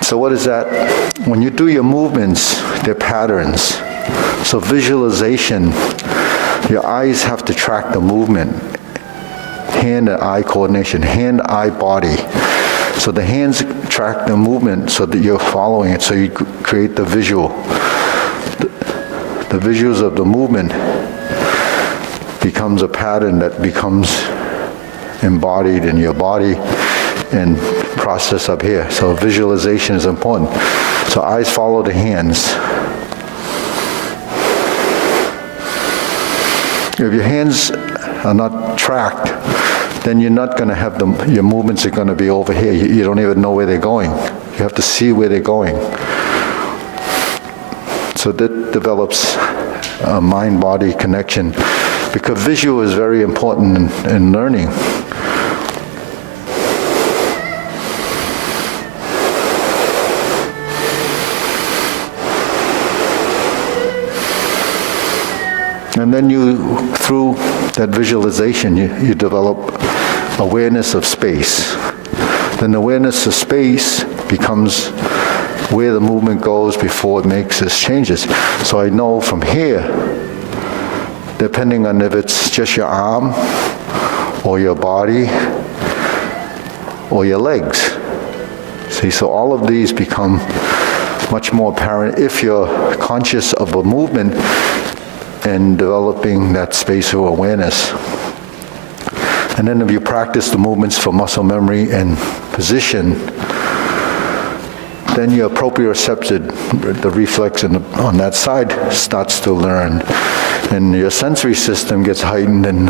So what is that? When you do your movements, they're patterns. So visualization, your eyes have to track the movement. Hand and eye coordination, hand, eye, body. So the hands track the movement so that you're following it, so you create the visual. The visuals of the movement becomes a pattern that becomes embodied in your body and process up here. So visualization is important. So eyes follow the hands. If your hands are not tracked, then you're not going to have your movements are going to be over here. You don't even know where they're going. You have to see where they're going. So that develops a mind-body connection, because visual is very important in learning. And then through that visualization, you develop awareness of space. Then awareness of space becomes where the movement goes before it makes its changes. So I know from here, depending on if it's just your arm, or your body, or your legs. See, so all of these become much more apparent if you're conscious of a movement and developing that spatial awareness. And then if you practice the movements for muscle memory and position, then your proprioception, the reflex on that side, starts to learn. And your sensory system gets heightened and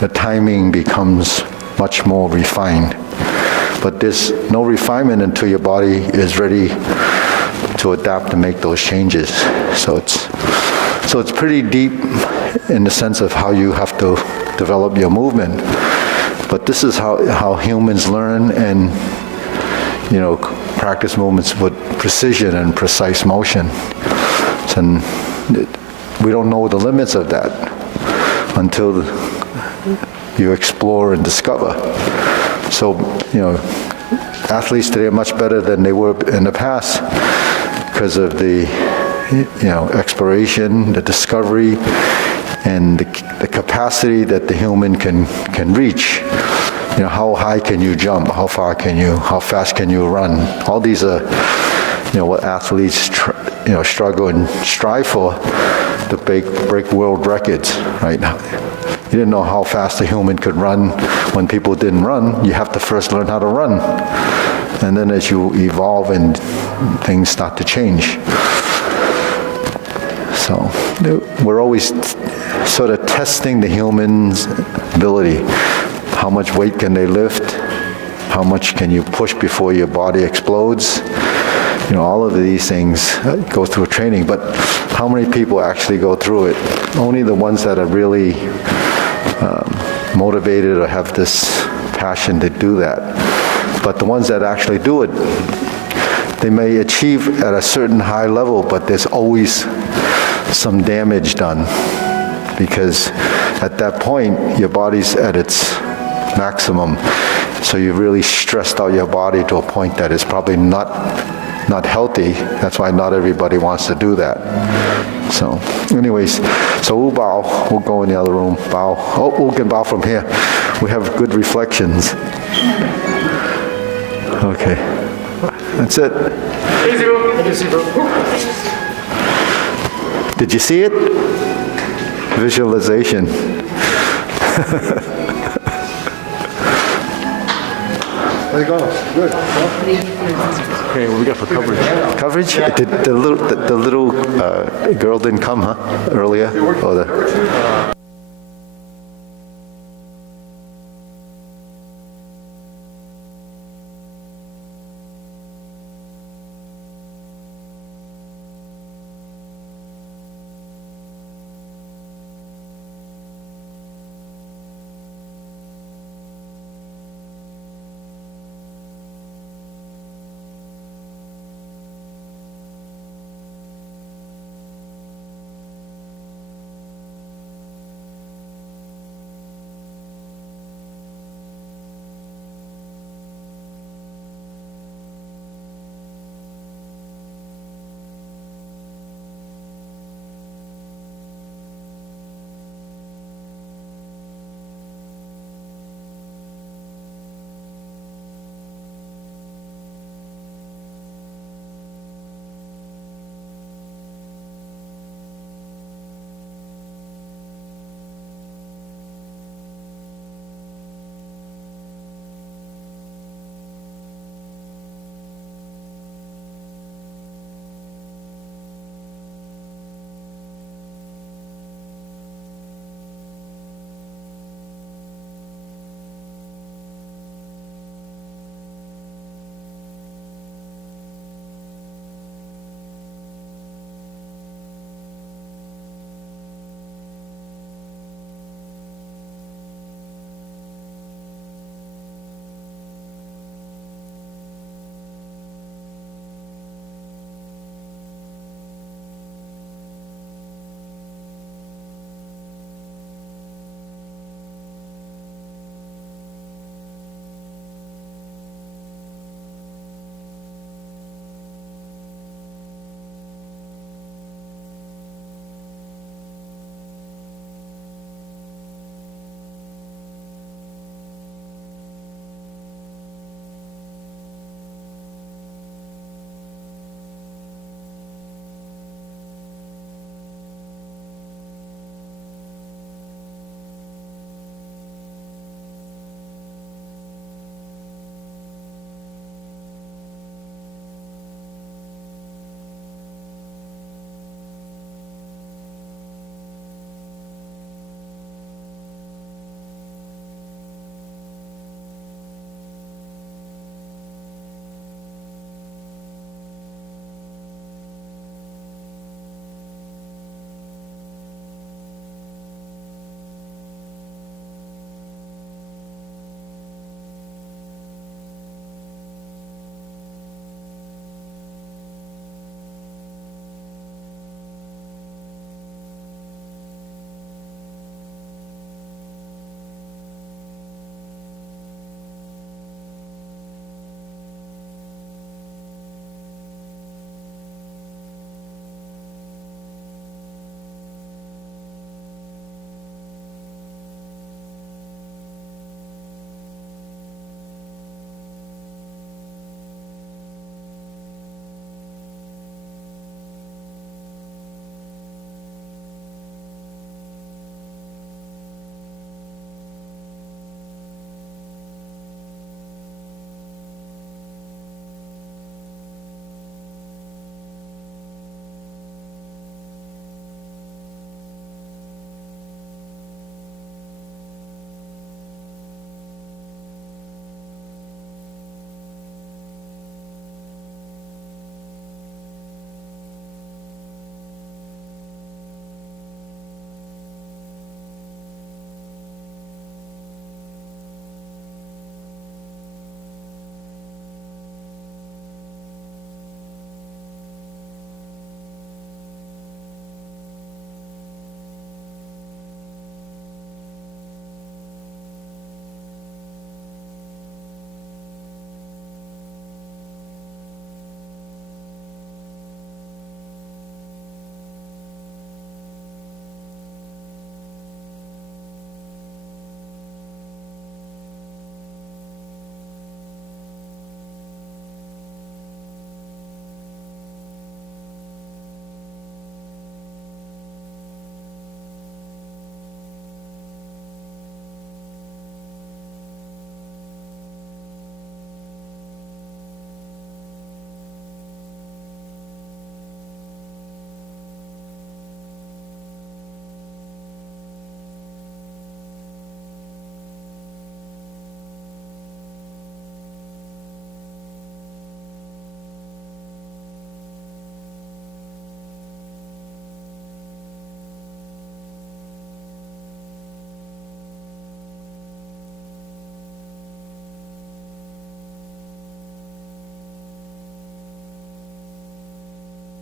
the timing becomes much more refined. But there's no refinement until your body is ready to adapt and make those changes. So it's pretty deep in the sense of how you have to develop your movement. But this is how humans learn and, practice movements with precision and precise motion. And we don't know the limits of that until you explore and discover. So, athletes today are much better than they were in the past because of the, exploration, the discovery, and the capacity that the human can reach. How high can you jump? How fast can you run? All these are, what athletes, struggle and strive for to break world records, right? You didn't know how fast a human could run when people didn't run. You have to first learn how to run. And then as you evolve and things start to change. So we're always sort of testing the human's ability. How much weight can they lift? How much can you push before your body explodes? All of these things go through training, but how many people actually go through it? Only the ones that are really motivated or have this passion to do that. But the ones that actually do it, they may achieve at a certain high level, but there's always some damage done. Because at that point, your body's at its maximum. So you've really stressed out your body to a point that is probably not healthy. That's why not everybody wants to do that. So anyways, so we'll bow. We'll go in the other room. Bow. Oh, we can bow from here. We have good reflections. Okay. That's it. Did you see it? Visualization. How's it going? Good. Okay, what we got for coverage? Coverage? The little girl didn't come, huh? Earlier? Oh,